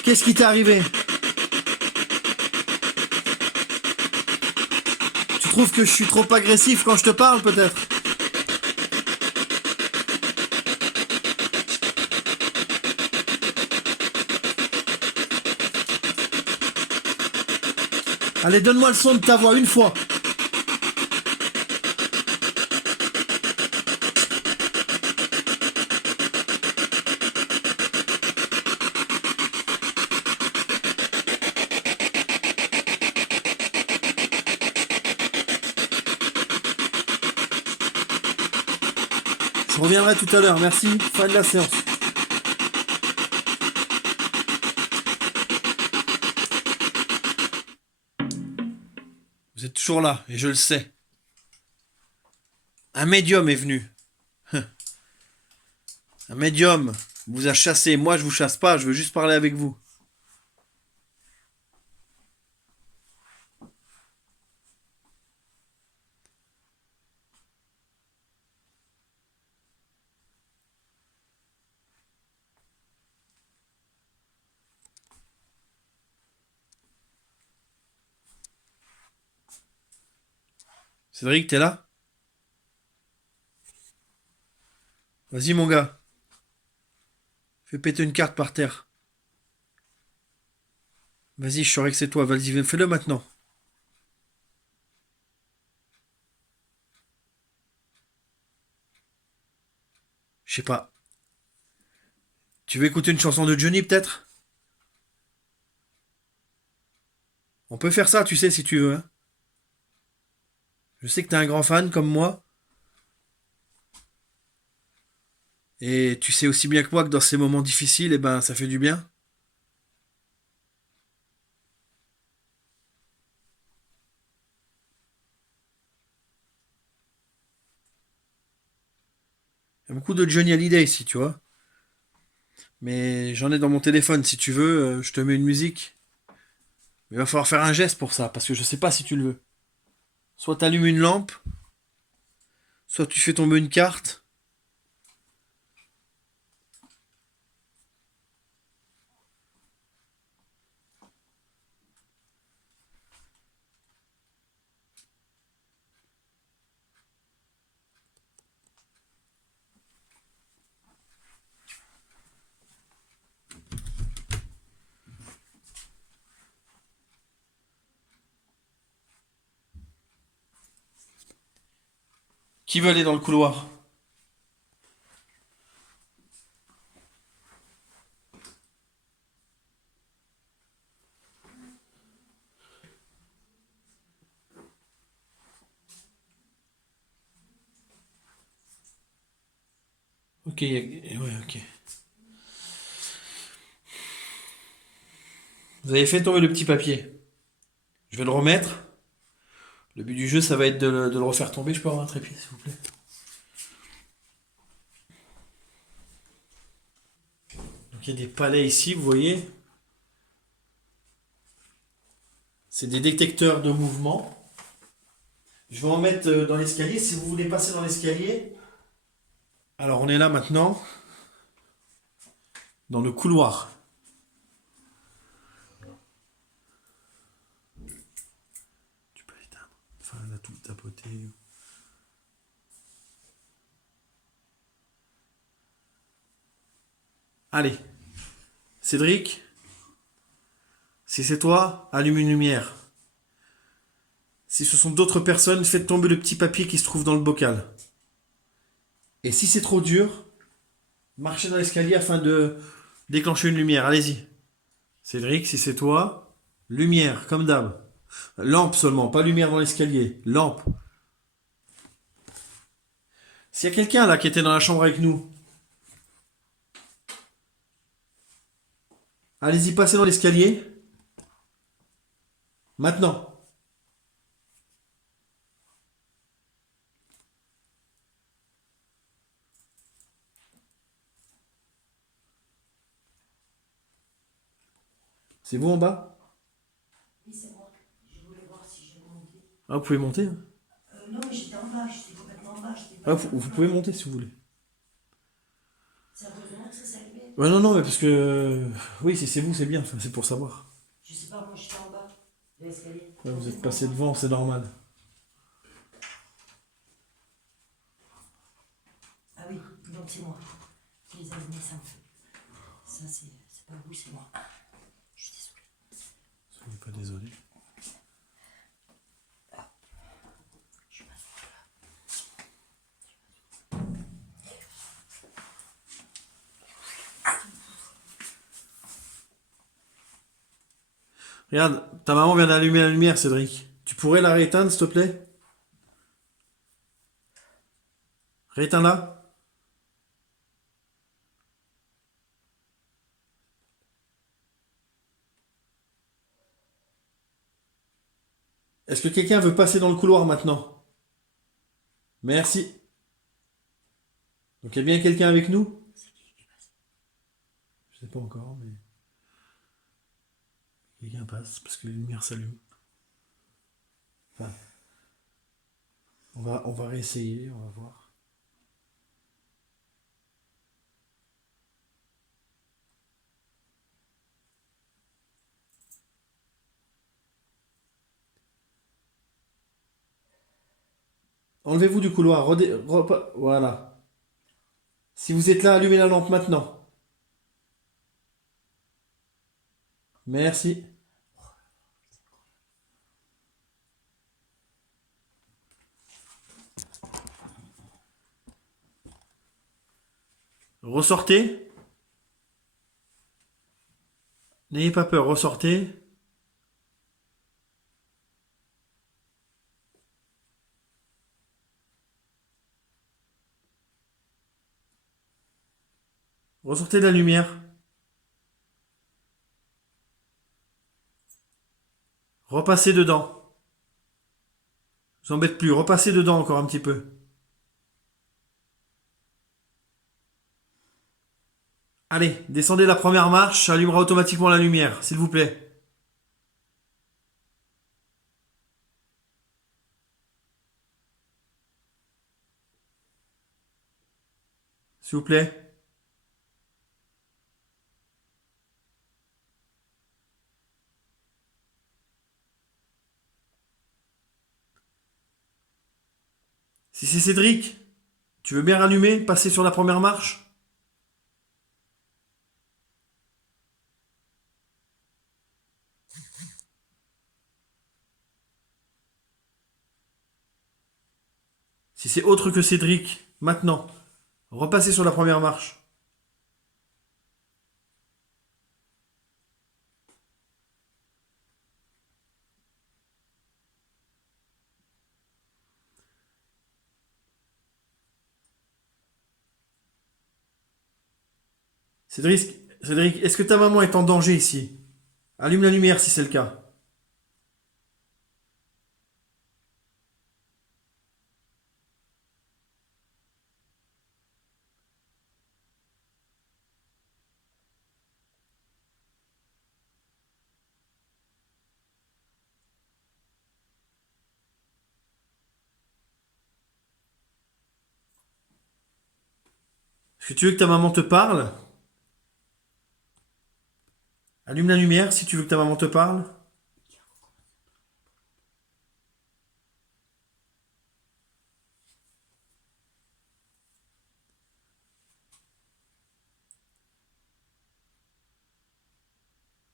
Qu'est-ce qui t'est arrivé? Tu trouves que je suis trop agressif quand je te parle, peut-être? Allez, donne-moi le son de ta voix une fois. Je reviendrai tout à l'heure, merci. Fin de la séance. Vous êtes toujours là, et je le sais. Un médium est venu. Un médium vous a chassé. Moi, je vous chasse pas, je veux juste parler avec vous. Cédric, t'es là? Vas-y, mon gars. Fais péter une carte par terre. Vas-y, je saurais que c'est toi. Vas-y, fais-le maintenant. Je sais pas. Tu veux écouter une chanson de Johnny, peut-être? On peut faire ça, tu sais, si tu veux, hein. Je sais que t'es un grand fan comme moi. Et tu sais aussi bien que moi que dans ces moments difficiles, eh ben, ça fait du bien. Il y a beaucoup de Johnny Hallyday ici, tu vois. Mais j'en ai dans mon téléphone, si tu veux, je te mets une musique. Mais il va falloir faire un geste pour ça, parce que je sais pas si tu le veux. Soit t'allumes une lampe, soit tu fais tomber une carte. Qui veut aller dans le couloir? Ok, ouais, ok. Vous avez fait tomber le petit papier. Je vais le remettre. Le but du jeu, ça va être de le refaire tomber. Je peux avoir un trépied, s'il vous plaît? Donc il y a des palets ici, vous voyez. C'est des détecteurs de mouvement. Je vais en mettre dans l'escalier. Si vous voulez passer dans l'escalier. Alors on est là maintenant, dans le couloir. Tu peux l'éteindre. Enfin, elle a tout tapoté. Allez, Cédric, si c'est toi, allume une lumière. Si ce sont d'autres personnes, faites tomber le petit papier qui se trouve dans le bocal. Et si c'est trop dur, marchez dans l'escalier afin de déclencher une lumière. Allez-y. Cédric, si c'est toi, lumière, comme d'hab. Lampe seulement, pas lumière dans l'escalier. Lampe. S'il y a quelqu'un là qui était dans la chambre avec nous, allez-y, passez dans l'escalier. Maintenant. C'est vous en bas? Ah, vous pouvez monter, hein. Non, mais j'étais en bas, j'étais complètement en bas. Ah, vous pouvez monter si vous voulez. C'est à cause de moi que ça s'est allumé. Ouais, non, non, mais parce que... Oui, si c'est vous, c'est bien, enfin, c'est pour savoir. Je sais pas, moi j'étais en bas de l'escalier. Ouais, vous êtes passé devant, c'est normal. Ah oui, donc c'est moi qui les a allumés, ça en fait. Ça, c'est pas vous, c'est moi. Je suis désolée. Soyez pas désolé. Je suis pas Regarde, ta maman vient d'allumer la lumière, Cédric. Tu pourrais la rééteindre, s'il te plaît? Rééteins-la. Est-ce que quelqu'un veut passer dans le couloir maintenant? Merci. Donc il y a bien quelqu'un avec nous? Je sais pas encore, mais... Quelqu'un passe parce que les lumières s'allument. Enfin, on va réessayer, on va voir. Enlevez-vous du couloir. Voilà. Si vous êtes là, allumez la lampe maintenant. Merci. Ressortez. N'ayez pas peur, ressortez. Ressortez de la lumière. Repassez dedans. Je vous embête plus. Repassez dedans encore un petit peu. Allez, descendez la première marche, ça allumera automatiquement la lumière, s'il vous plaît. S'il vous plaît. Si c'est Cédric, tu veux bien rallumer, passer sur la première marche? Si c'est autre que Cédric, maintenant, repassez sur la première marche. Cédric, Cédric, est-ce que ta maman est en danger ici? Allume la lumière si c'est le cas. Est-ce que tu veux que ta maman te parle? Allume la lumière si tu veux que ta maman te parle.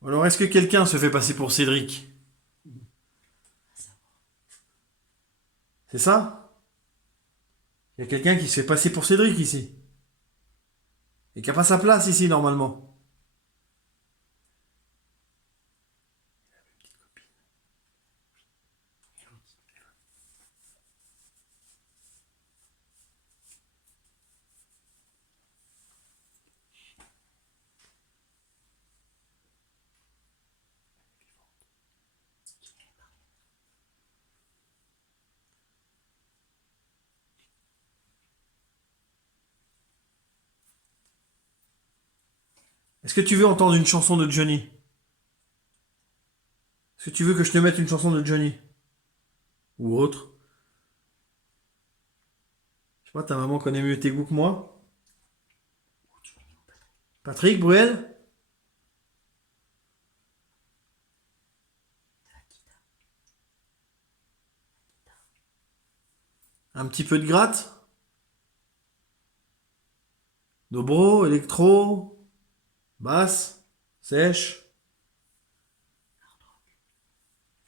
Ou alors est-ce que quelqu'un se fait passer pour Cédric? C'est ça? Il y a quelqu'un qui se fait passer pour Cédric ici. Et qui n'a pas sa place ici normalement. Est-ce que tu veux entendre une chanson de Johnny? Est-ce que tu veux que je te mette une chanson de Johnny? ou autre. Je sais pas, ta maman connaît mieux tes goûts que moi. Patrick Bruel? Un petit peu de gratte? Dobro, électro, basse, sèche,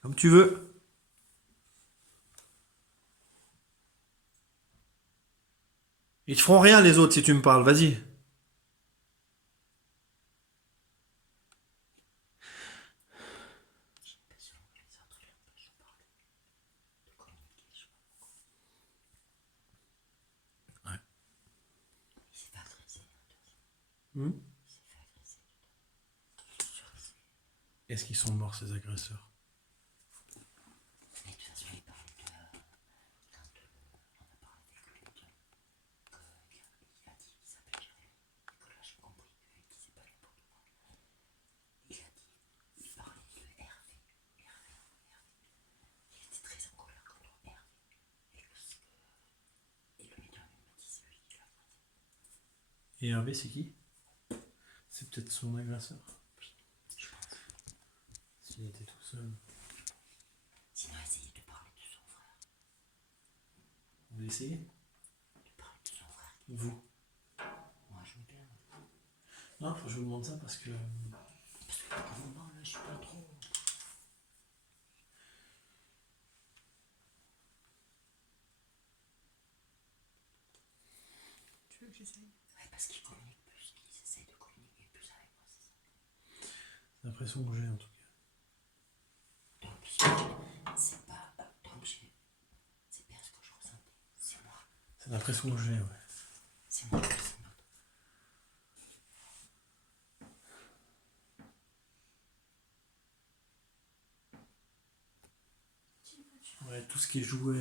comme tu veux. Ils te feront rien les autres si tu me parles, vas-y. Ouais. Hmm. Est-ce qu'ils sont morts ces agresseurs? Et Hervé, c'est qui? C'est peut-être son agresseur. S'il était tout seul. Sinon, essayez de parler de son frère. Vous voulez essayer? De parler de son frère. Vous? Moi, je veux bien. Non, faut que je vous demande ça parce que... Parce que pour le moment, là, je suis pas trop. Tu veux que j'essaye? Ouais, parce qu'ils communiquent plus, qu'ils essayent de communiquer plus avec moi, c'est ça. C'est l'impression que j'ai en tout cas. Donc, c'est pas. Donc, c'est bien ce que je ressentais. C'est moi. C'est l'impression que j'ai, ouais. C'est moi, c'est moi. Ouais, tout ce qui est jouet...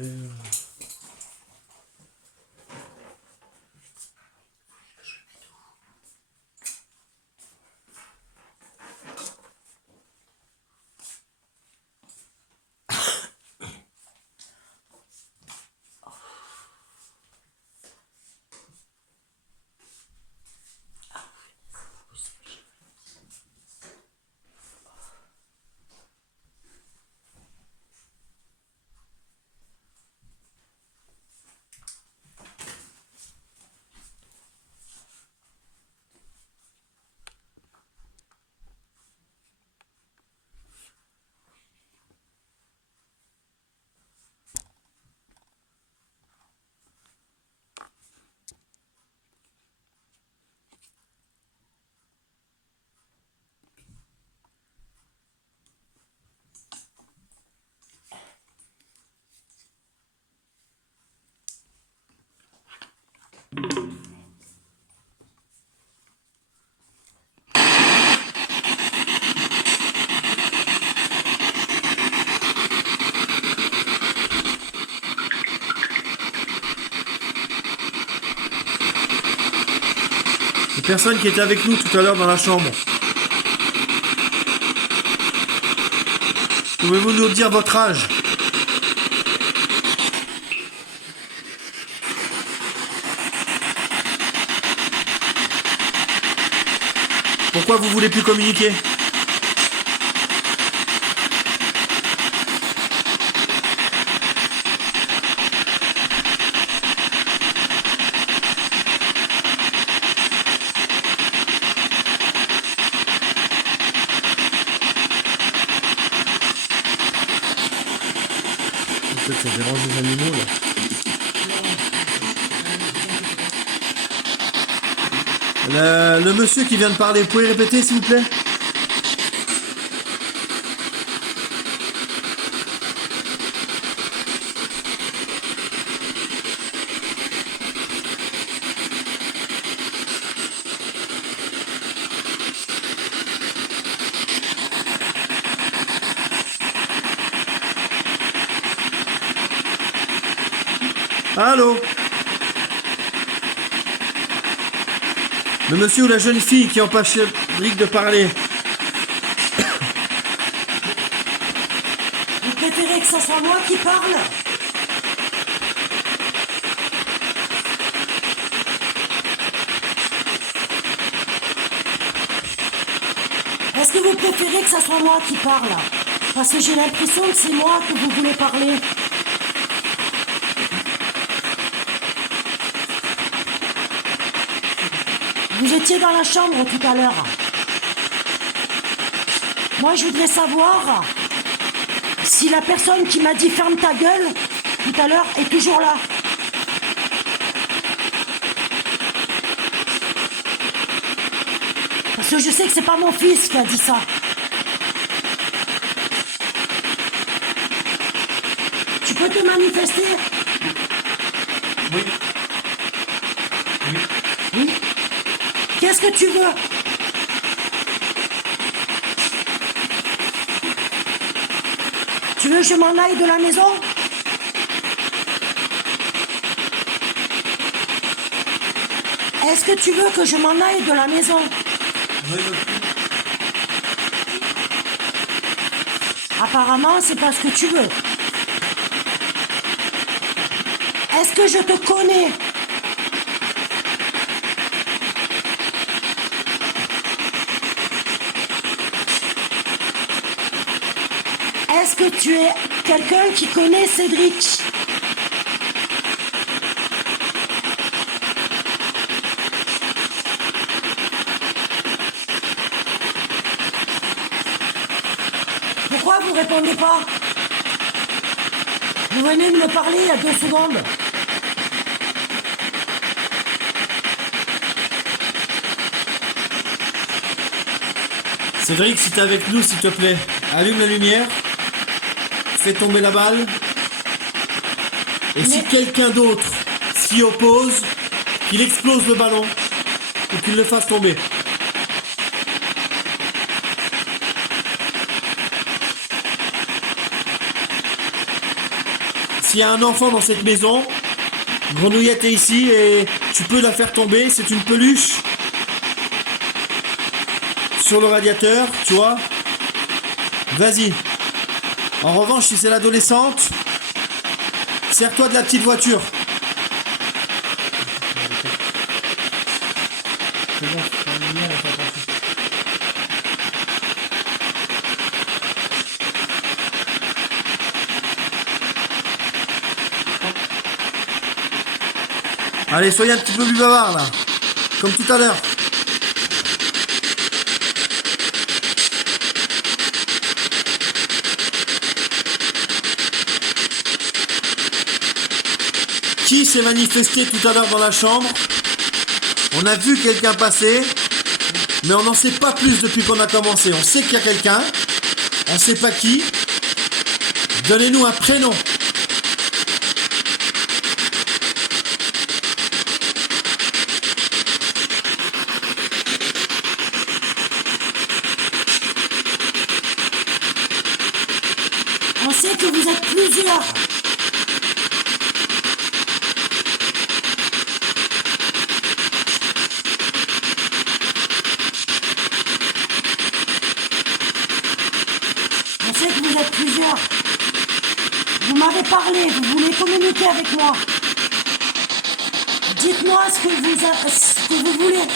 Les personnes qui étaient avec nous tout à l'heure dans la chambre. Pouvez-vous nous dire votre âge? Pourquoi vous voulez plus communiquer? Peut-être ça dérange les animaux là. Le monsieur qui vient de parler, vous pouvez répéter s'il vous plaît? Allô? Le monsieur ou la jeune fille qui empêche Rick de parler. préférez que ce soit moi qui parle? Est-ce que vous préférez que ce soit moi qui parle? Parce que j'ai l'impression que c'est moi que vous voulez parler. Vous étiez dans la chambre tout à l'heure. Moi, je voudrais savoir si la personne qui m'a dit ferme ta gueule tout à l'heure est toujours là. Parce que je sais que c'est pas mon fils qui a dit ça. Tu peux te manifester? Oui. Oui. Oui. Qu'est-ce que tu veux? Tu veux que je m'en aille de la maison? Est-ce que tu veux que je m'en aille de la maison? Oui. Apparemment, c'est pas ce que tu veux. Est-ce que je te connais? Est-ce que tu es quelqu'un qui connaît Cédric? Pourquoi vous répondez pas? Vous venez de me parler il y a 2 secondes. Cédric, si t'es avec nous, s'il te plaît, allume la lumière, fais tomber la balle. Et si quelqu'un d'autre s'y oppose, qu'il explose le ballon ou qu'il le fasse tomber. S'il y a un enfant dans cette maison, Grenouillette est ici et tu peux la faire tomber, c'est une peluche sur le radiateur, tu vois. Vas-y. En revanche, si c'est l'adolescente, sers-toi de la petite voiture. C'est bon, allez, soyez un petit peu plus bavard là, comme tout à l'heure. Qui s'est manifesté tout à l'heure dans la chambre? On a vu quelqu'un passer, mais on n'en sait pas plus depuis qu'on a commencé. On sait qu'il y a quelqu'un, on ne sait pas qui. Donnez-nous un prénom. On sait que vous êtes plusieurs. On sait que vous êtes plusieurs. Vous m'avez parlé, vous voulez communiquer avec moi. Dites-moi ce que vous voulez.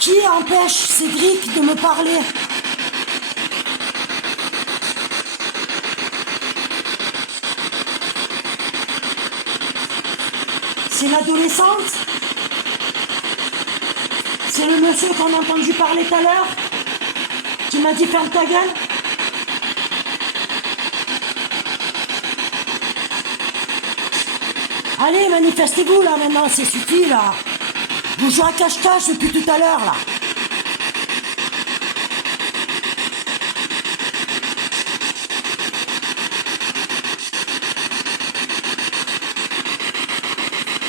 Qui empêche Cédric de me parler? C'est l'adolescente? C'est le monsieur qu'on a entendu parler tout à l'heure? Qui m'a dit ferme ta gueule? Allez, manifestez-vous là maintenant, c'est suffit là. Vous jouez à cache-cache depuis tout à l'heure là.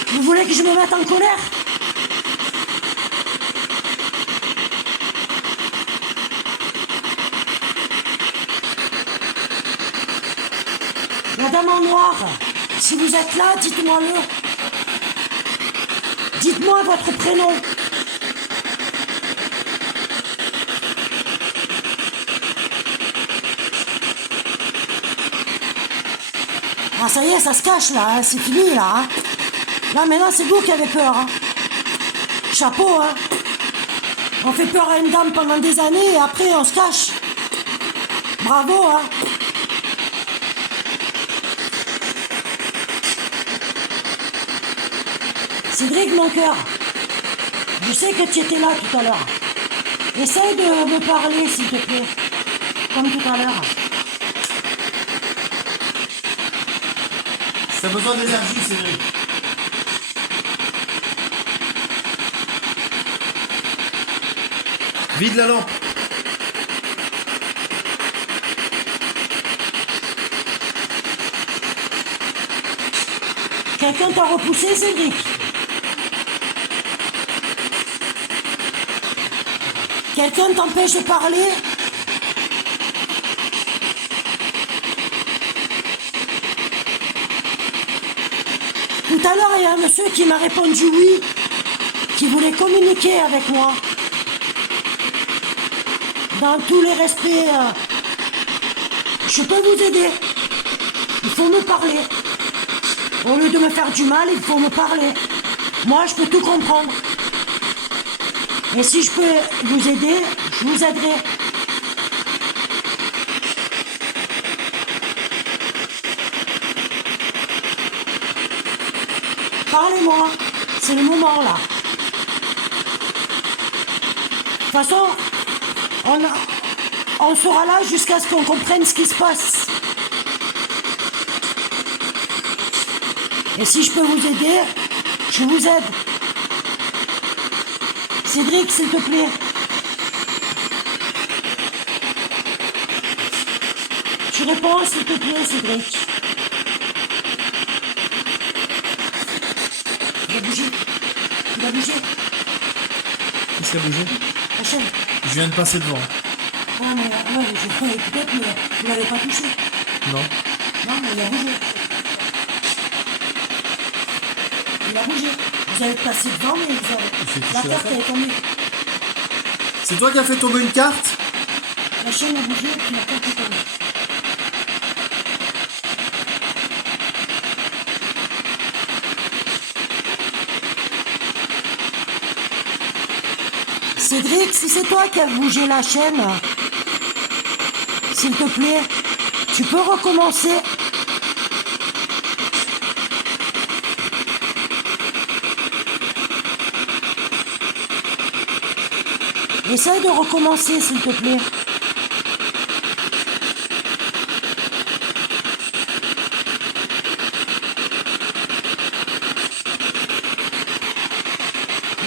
Vous voulez que je me mette en colère? La dame en noir, si vous êtes là, dites-moi-le. Dites-moi votre prénom. Ah ça y est, ça se cache là, hein, c'est fini là. Hein. Là maintenant c'est vous qui avez peur. Hein. Chapeau, hein. On fait peur à une dame pendant des années et après on se cache. Bravo, hein. Cédric, mon cœur, je sais que tu étais là tout à l'heure. Essaye de me parler, s'il te plaît, comme tout à l'heure. Ça a besoin d'énergie, Cédric. Vide la lampe. Quelqu'un t'a repoussé, Cédric? Quelqu'un t'empêche de parler? Tout à l'heure, il y a un monsieur qui m'a répondu oui, qui voulait communiquer avec moi. Dans tous les respects, je peux vous aider. Il faut me parler. Au lieu de me faire du mal, il faut me parler. Moi, je peux tout comprendre. Et si je peux vous aider, je vous aiderai. Parlez-moi, c'est le moment là. De toute façon, on sera là jusqu'à ce qu'on comprenne ce qui se passe. Et si je peux vous aider, je vous aide. Cédric, s'il te plaît. Tu réponds, s'il te plaît, Cédric. Il a bougé. Il a bougé. Qu'est-ce qui a bougé? La chaîne. Je viens de passer devant. Ah, mais ouais, je croyais peut-être, mais vous l'avez pas touché. Non. Non, mais il a bougé. Il a bougé. Vous avez passé devant, mais vous avez... La carte est tombée. C'est toi qui as fait tomber une carte? La chaîne a bougé, puis la carte est tombée. Cédric, si c'est toi qui as bougé la chaîne, s'il te plaît, tu peux recommencer. Essaye de recommencer, s'il te plaît.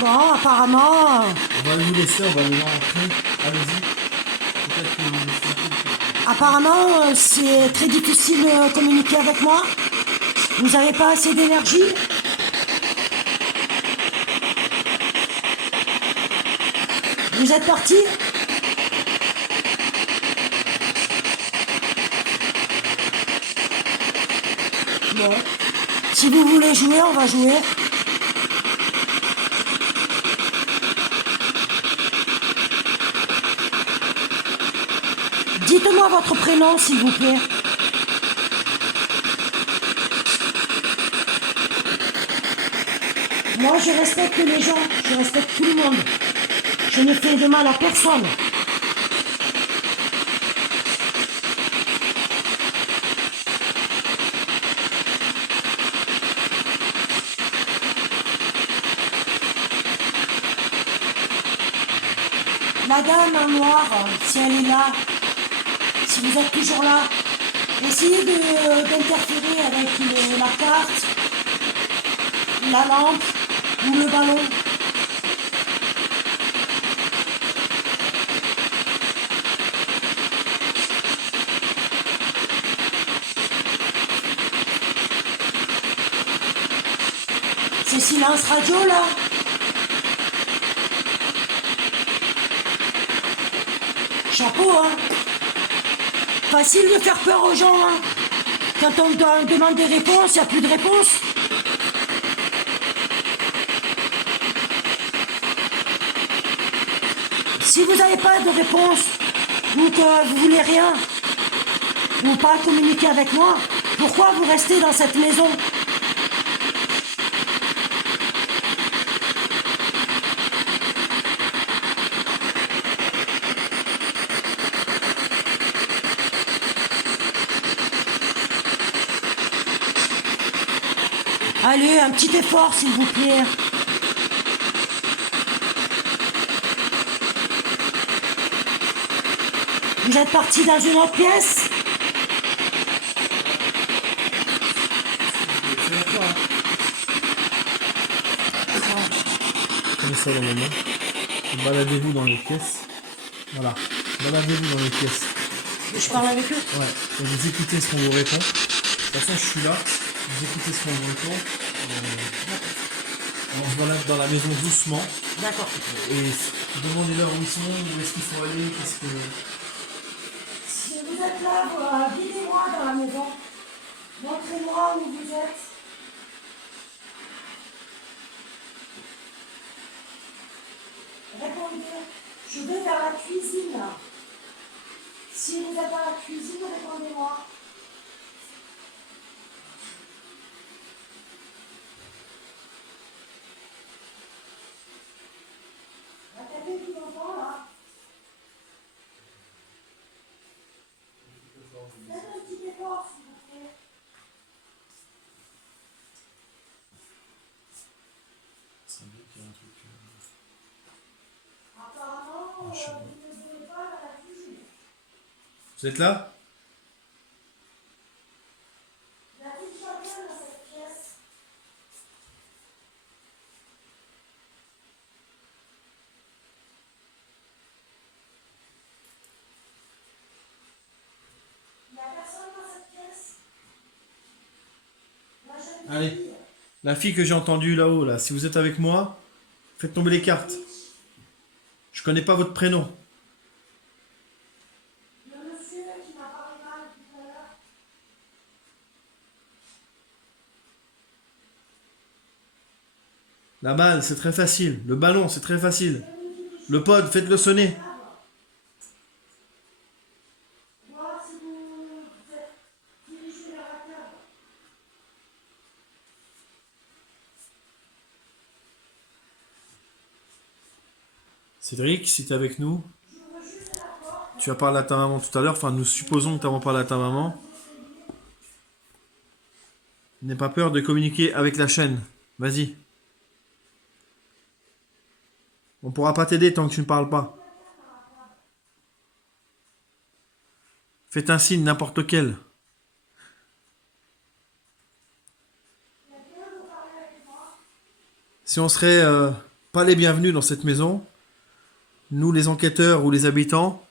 Bon, apparemment... On va vous laisser, on va aller rentrer. Allez-y. Apparemment, c'est très difficile de communiquer avec moi. Vous n'avez pas assez d'énergie. Vous êtes parti? Bon. Si vous voulez jouer, on va jouer. Dites-moi votre prénom, s'il vous plaît. Moi, je respecte les gens, je respecte tout le monde. Je ne fais de mal à personne. La dame en noir, si elle est là, si vous êtes toujours là, essayez d'interférer avec la carte, la lampe ou le ballon. C'est silence radio là. Chapeau, hein. Facile de faire peur aux gens, hein. Quand on demande des réponses, il n'y a plus de réponses. Si vous n'avez pas de réponse, ou que vous voulez rien, ou pas communiquer avec moi, pourquoi vous restez dans cette maison? Allez, un petit effort, s'il vous plaît. Vous êtes parti dans une autre pièce? Comme ça, normalement. Baladez-vous dans les pièces. Voilà. Baladez-vous dans les pièces. Je parle avec eux. Ouais. Et vous écoutez ce qu'on vous répond. De toute façon, je suis là. Vous écoutez ce qu'on vous répond. On se balade dans la maison doucement. D'accord. Et demandez-leur où ils sont, où est-ce qu'il faut aller, qu'est-ce que... Si vous êtes là, guidez-moi dans la maison. Montrez-moi où vous êtes. Répondez. Je vais vers la cuisine. Si vous êtes dans la cuisine, répondez-moi. La tête qui m'entend là. Faites un petit effort, s'il vous plaît. C'est bien qu'il y a un truc... Apparemment, vous je sais pas. ne venez pas dans la cuisine. Vous êtes là? Y a-t-il quelqu'un dans cette pièce? Y a personne dans cette pièce? La jeune Allez. fille. La fille que j'ai entendue là-haut, là, si vous êtes avec moi, faites tomber les cartes. Je connais pas votre prénom. Le monsieur qui m'a parlé mal tout à l'heure. La balle, c'est très facile. Le ballon, c'est très facile. Le pod, faites-le sonner. Voir si vous êtes dirigé vers la table. Cédric, si t'es avec nous, tu as parlé à ta maman tout à l'heure. Enfin, nous supposons que tu as parlé à ta maman. N'aie pas peur de communiquer avec la chaîne. Vas-y. On pourra pas t'aider tant que tu ne parles pas. Faites un signe, n'importe lequel. Si on serait pas les bienvenus dans cette maison, nous les enquêteurs ou les habitants,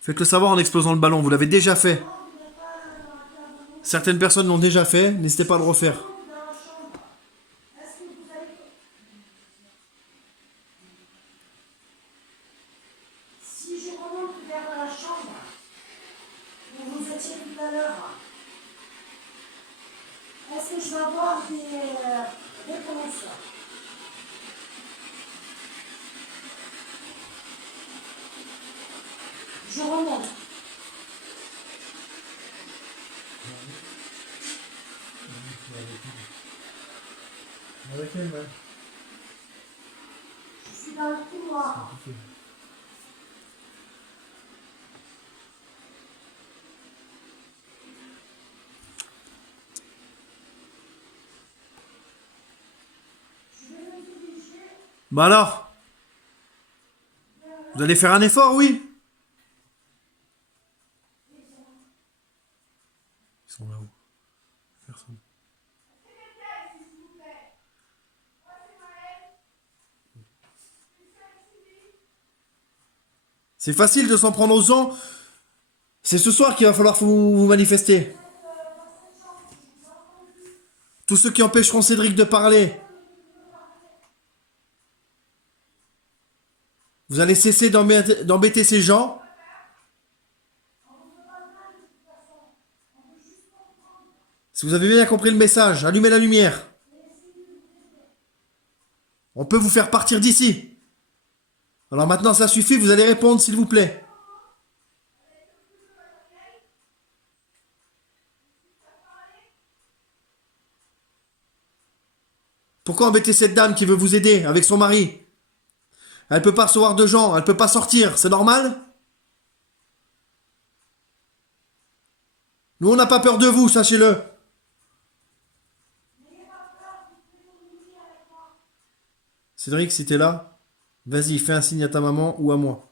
faites-le savoir en explosant le ballon. Vous l'avez déjà fait. Certaines personnes l'ont déjà fait, n'hésitez pas à le refaire. Est-ce que vous allez... Si je remonte vers la chambre où vous étiez tout à l'heure, est-ce que je vais avoir des réponses? Je remonte. Avec elle, ouais. Je suis dans le couloir. Bah alors? Vous allez faire un effort, oui? Ils sont là-haut. Personne. C'est facile de s'en prendre aux gens. C'est ce soir qu'il va falloir vous manifester. Tous ceux qui empêcheront Cédric de parler. Vous allez cesser d'embêter ces gens. Si vous avez bien compris le message, allumez la lumière. On peut vous faire partir d'ici. Alors maintenant, ça suffit, vous allez répondre, s'il vous plaît. Pourquoi embêter cette dame qui veut vous aider avec son mari? Elle peut pas recevoir de gens, elle peut pas sortir, c'est normal? Nous, on n'a pas peur de vous, sachez-le. Cédric, si t'es là, vas-y, fais un signe à ta maman ou à moi.